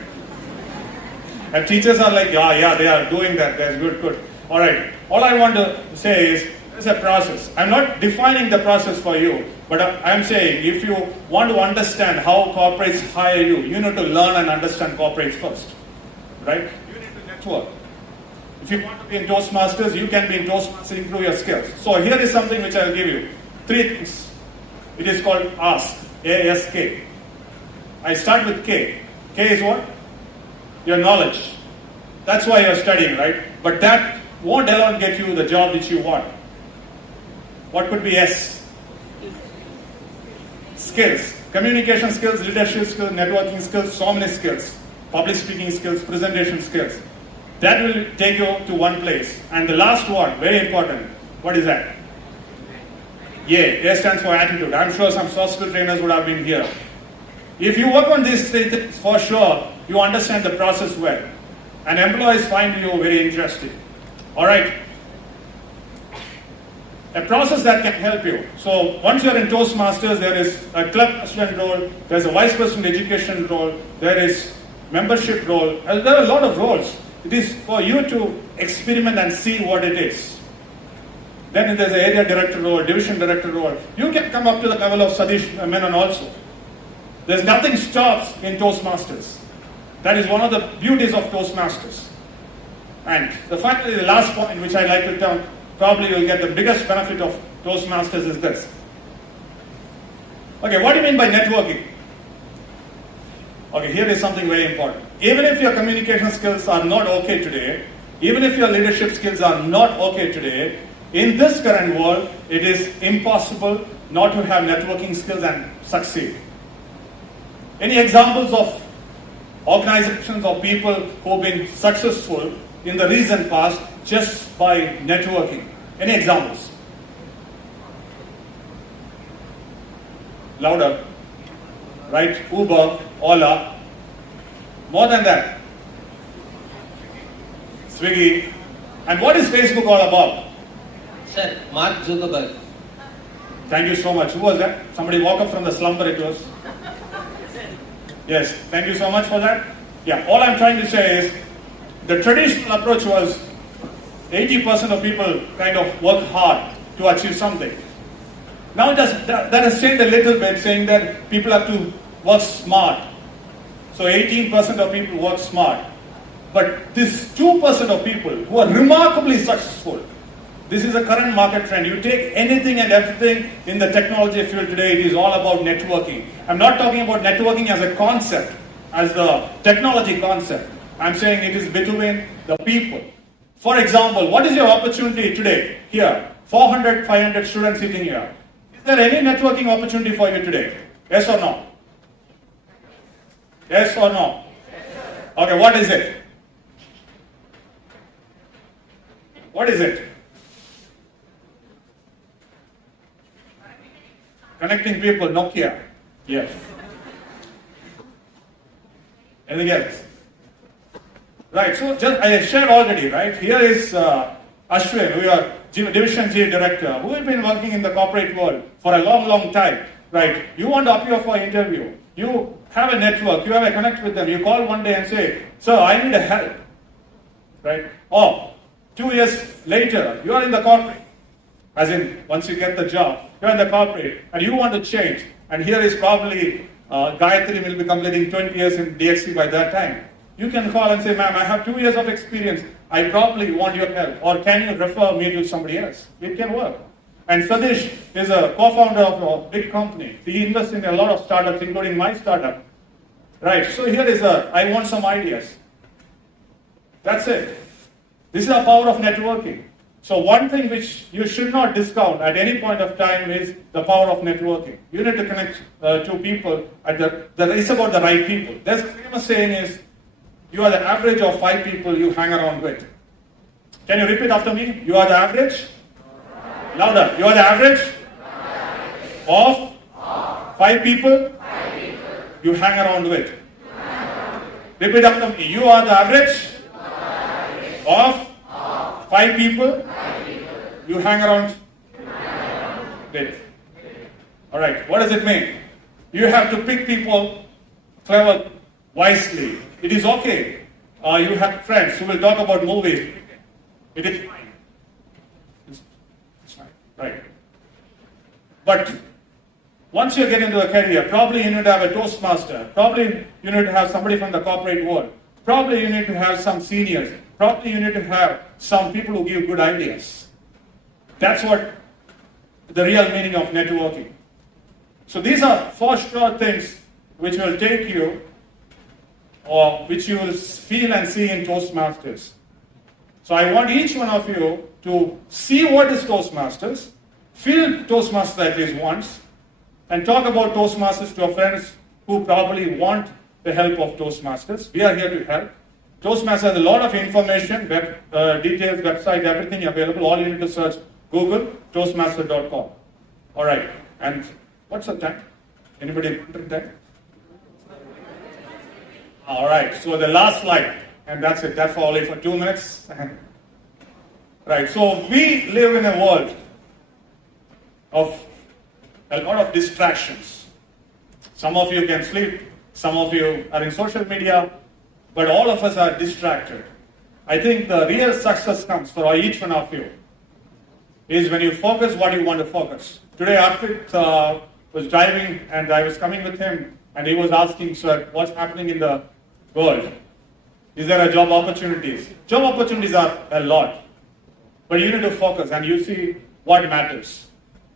And teachers are like, yeah, they are doing that. That's good. All right. All I want to say is, there's a process. I'm not defining the process for you, but I'm saying if you want to understand how corporates hire you, you need to learn and understand corporates first, right? You need to network. If you want to be in Toastmasters, you can be in Toastmasters, improve your skills. So here is something which I'll give you. 3 things. It is called ASK. A-S-K. I start with K. K is what? Your knowledge. That's why you're studying, right? But that won't alone get you the job which you want. What could be S? Skills. Communication skills, leadership skills, networking skills, so many skills. Public speaking skills, presentation skills. That will take you to one place. And the last one, very important. What is that? A. A stands for attitude. I'm sure some soft skill trainers would have been here. If you work on these 3 things, for sure, you understand the process well. And employees find you very interesting. All right. A process that can help you. So once you're in Toastmasters, there is a club president role, there's a vice president education role, there is membership role, and there are a lot of roles. It is for you to experiment and see what it is. Then there's an area director role, division director role. You can come up to the level of Sadish Menon also. There's nothing stops in Toastmasters. That is one of the beauties of Toastmasters. And finally, the last point which I like to tell, probably you'll get the biggest benefit of Toastmasters is this. Okay, what do you mean by networking? Okay, here is something very important. Even if your communication skills are not okay today, even if your leadership skills are not okay today, in this current world, it is impossible not to have networking skills and succeed. Any examples of organizations or people who have been successful in the recent past just by networking? Any examples? Louder. Right? Uber, Ola. More than that. Swiggy. And what is Facebook all about? Sir, Mark Zuckerberg. Thank you so much. Who was that? Somebody woke up from the slumber, it was. Yes, thank you so much for that. Yeah, all I'm trying to say is the traditional approach was 80% of people kind of work hard to achieve something. Now that has changed a little bit, saying that people have to work smart. So 18% of people work smart. But this 2% of people who are remarkably successful, this is a current market trend. You take anything and everything in the technology field today, it is all about networking. I'm not talking about networking as a concept, as the technology concept. I'm saying it is between the people. For example, what is your opportunity today here? 400, 500 students sitting here. Is there any networking opportunity for you today? Yes or no? Yes or no? Okay, what is it? What is it? Connecting people, Nokia. Yes. Anything else? Right, so just I shared already, right? Here is Ashwin, who are Division G Director, who has been working in the corporate world for a long, long time, right? You want to appear for an interview. You have a network, you have a connect with them. You call one day and say, sir, I need a help, right? Or 2 years later, you are in the corporate. As in, once you get the job, you're in the corporate and you want to change. And here is probably Gayatri will be completing 20 years in DXC by that time. You can call and say, ma'am, I have 2 years of experience. I probably want your help. Or can you refer me to somebody else? It can work. And Sadish is a co-founder of a big company. He invests in a lot of startups, including my startup. Right, so here is I want some ideas. That's it. This is the power of networking. So one thing which you should not discount at any point of time is the power of networking. You need to connect to people. It's about the right people. There's a famous saying is, you are the average of 5 people you hang around with. Can you repeat after me? You are the average? Louder. You are the average of 5 people you hang around with. Repeat after me. You are the average of 5 people you hang around with. Alright, what does it mean? You have to pick people clever, wisely. It is okay. You have friends who will talk about movies. It is fine. It's fine. Right. But once you get into a career, probably you need to have a Toastmaster. Probably you need to have somebody from the corporate world. Probably you need to have some seniors. Probably you need to have some people who give good ideas. That's what the real meaning of networking. So these are for sure things which will take you, or which you will feel and see in Toastmasters. So I want each one of you to see what is Toastmasters, feel Toastmasters at least once, and talk about Toastmasters to your friends who probably want the help of Toastmasters. We are here to help. Toastmasters has a lot of information, details, website, everything available. All you need to search Google, Toastmaster.com. All right. And what's the time? Anybody wondering time? All right. So the last slide, and that's it. That's only for 2 minutes. Right. So we live in a world of a lot of distractions. Some of you can sleep. Some of you are in social media. But all of us are distracted. I think the real success comes for each one of you is when you focus what you want to focus. Today, Arpit was driving and I was coming with him and he was asking, sir, what's happening in the world? Is there a job opportunities? Job opportunities are a lot. But you need to focus and you see what matters.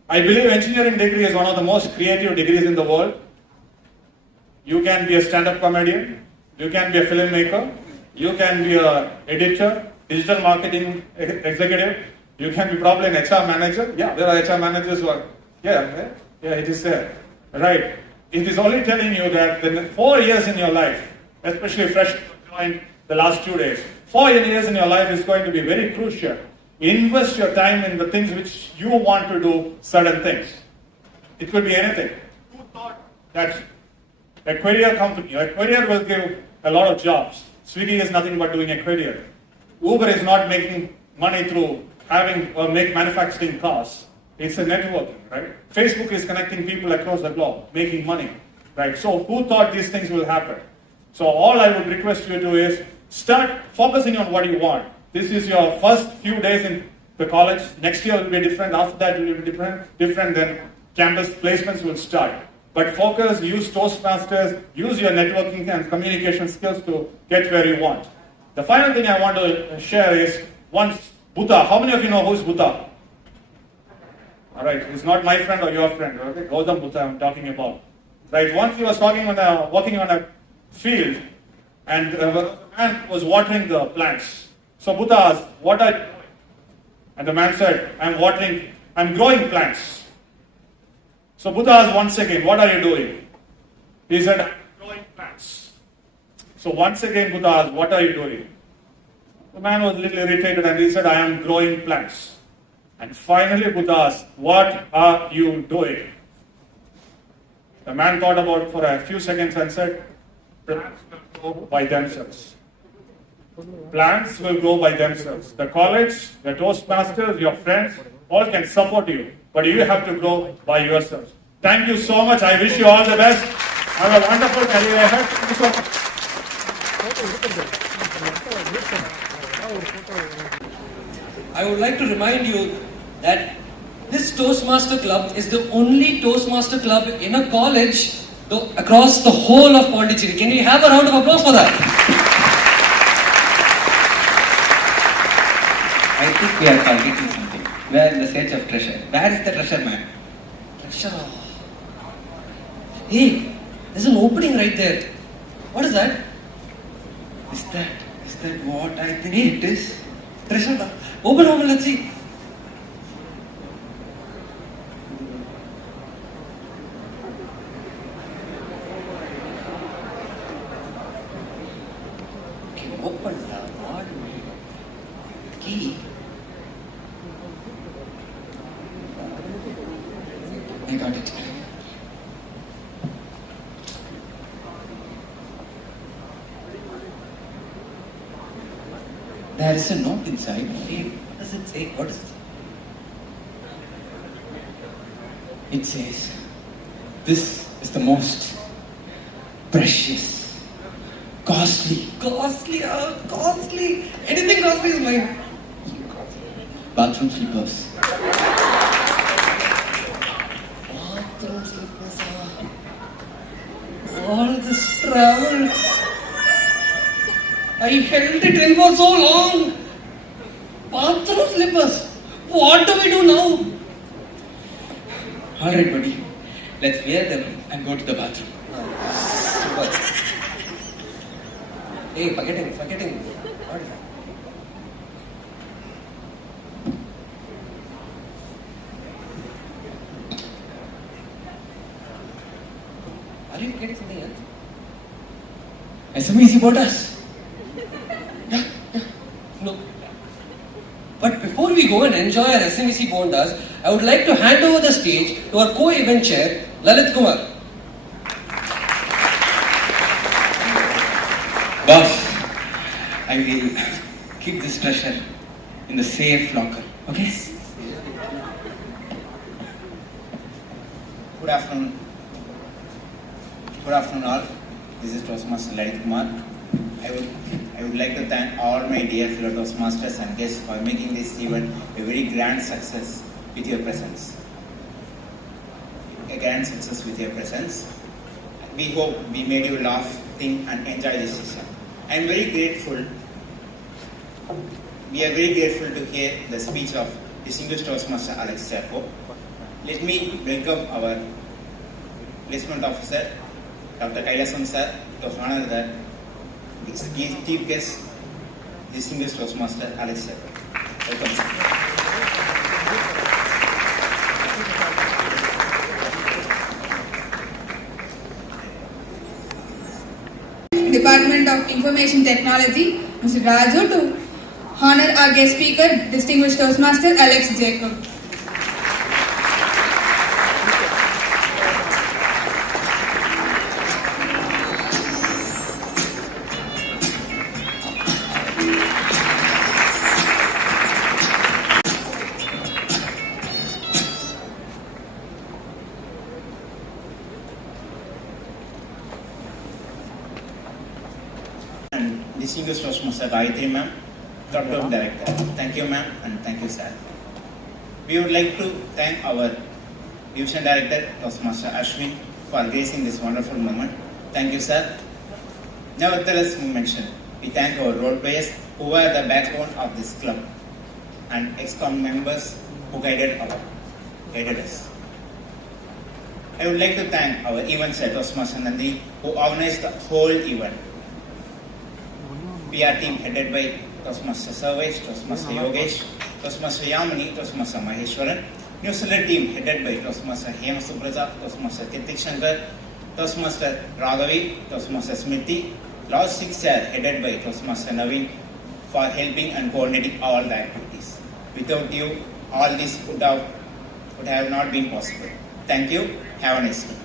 I believe engineering degree is one of the most creative degrees in the world. You can be a stand-up comedian. You can be a filmmaker, you can be an editor, digital marketing executive, you can be probably an HR manager. Yeah, there are HR managers who are, yeah, it is there. Right. It is only telling you that the 4 years in your life, especially fresh joined the last 2 days, 4 years in your life is going to be very crucial. Invest your time in the things which you want to do certain things. It could be anything. Who thought that a courier company, a courier will give a lot of jobs. Swiggy is nothing but doing a courier. Uber is not making money through having or manufacturing cars. It's a networking, right? Facebook is connecting people across the globe, making money, right? So who thought these things will happen? So all I would request you to do is start focusing on what you want. This is your first few days in the college. Next year will be different. After that it will be different. Then campus placements will start. But focus, use Toastmasters, use your networking and communication skills to get where you want. The final thing I want to share is once Buddha. How many of you know who's Buddha? All right, he's not my friend or your friend. Okay, Gautam Buddha I'm talking about. Right, once he was working on a field, and a man was watering the plants. So Buddha asked, "What are you doing?" And the man said, I'm growing plants." So Buddha asked once again, "What are you doing?" He said, "I'm growing plants." So once again Buddha asked, "What are you doing?" The man was a little irritated and he said, "I am growing plants." And finally Buddha asked, "What are you doing?" The man thought about for a few seconds and said, "Plants will grow by themselves." Plants will grow by themselves. The college, the Toastmasters, your friends, all can support you. But you have to grow by yourselves. Thank you so much. I wish you all the best. Have a wonderful career ahead. Thank you so much. I would like to remind you that this Toastmaster Club is the only Toastmaster Club in a college across the whole of Pondicherry. Can we have a round of applause for that? I think we are forgetting something. We are in the search of treasure. Where is the treasure, man? Treasure. Hey, there's an opening right there. What is that? Is that what I think it is? Treasure. Open, let's see. Okay, open now. What? Key. I got it. There is a note inside. Hey, what does it say? What is it? It says, "This is the most precious, costly Costly. Anything costly is mine. bathroom slippers." Bathroom slippers. All this travel. I held it in for so long. Bathroom slippers. What do we do now? Alright, buddy. Let's wear them and go to the bathroom. Super. Hey, forgetting. What? Are you getting something else? SMEC bought us. No. But before we go and enjoy our SMEC Bondas, I would like to hand over the stage to our co-event chair, Lalit Kumar. Boss, I will keep this treasure in the safe locker. Okay? Good afternoon. Good afternoon all. This is Toastmaster Lalit Kumar. I would like to thank all my dear fellow Toastmasters and guests for making this event a very grand success with your presence. A grand success with your presence. We hope we made you laugh, think and enjoy this session. I am very grateful. We are very grateful to hear the speech of distinguished Toastmaster Alex Charco. Let me welcome our Placement Officer, Dr. Kailasam sir, to honor the chief guest, distinguished Toastmaster Alex Charco. Welcome, sir. Department of Information Technology, Mr. Raju, to honor our guest speaker, distinguished Toastmaster Alex Jacob. Distinguished Toastmaster Gayatri ma'am, Dr. Director. Thank you ma'am and thank you sir. We would like to thank our Division Director Toastmaster Ashwin for gracing this wonderful moment. Thank you sir. Nevertheless, we mentioned, we thank our role players who were the backbone of this club and ExCom members who guided us. I would like to thank our event chair Toastmaster Nandi who organized the whole event. PR team headed by Toastmaster Sarvesh, Toastmaster Yogesh, Toastmaster Yamini, Toastmaster Maheshwaran, New Zealand team headed by Toastmaster Hema Subraja, Toastmaster Titik Shankar, Toastmaster Raghavi, Toastmaster Smriti, Logistics chair headed by Toastmaster Naveen for helping and coordinating all the activities. Without you, all this would have not been possible. Thank you. Have a nice day.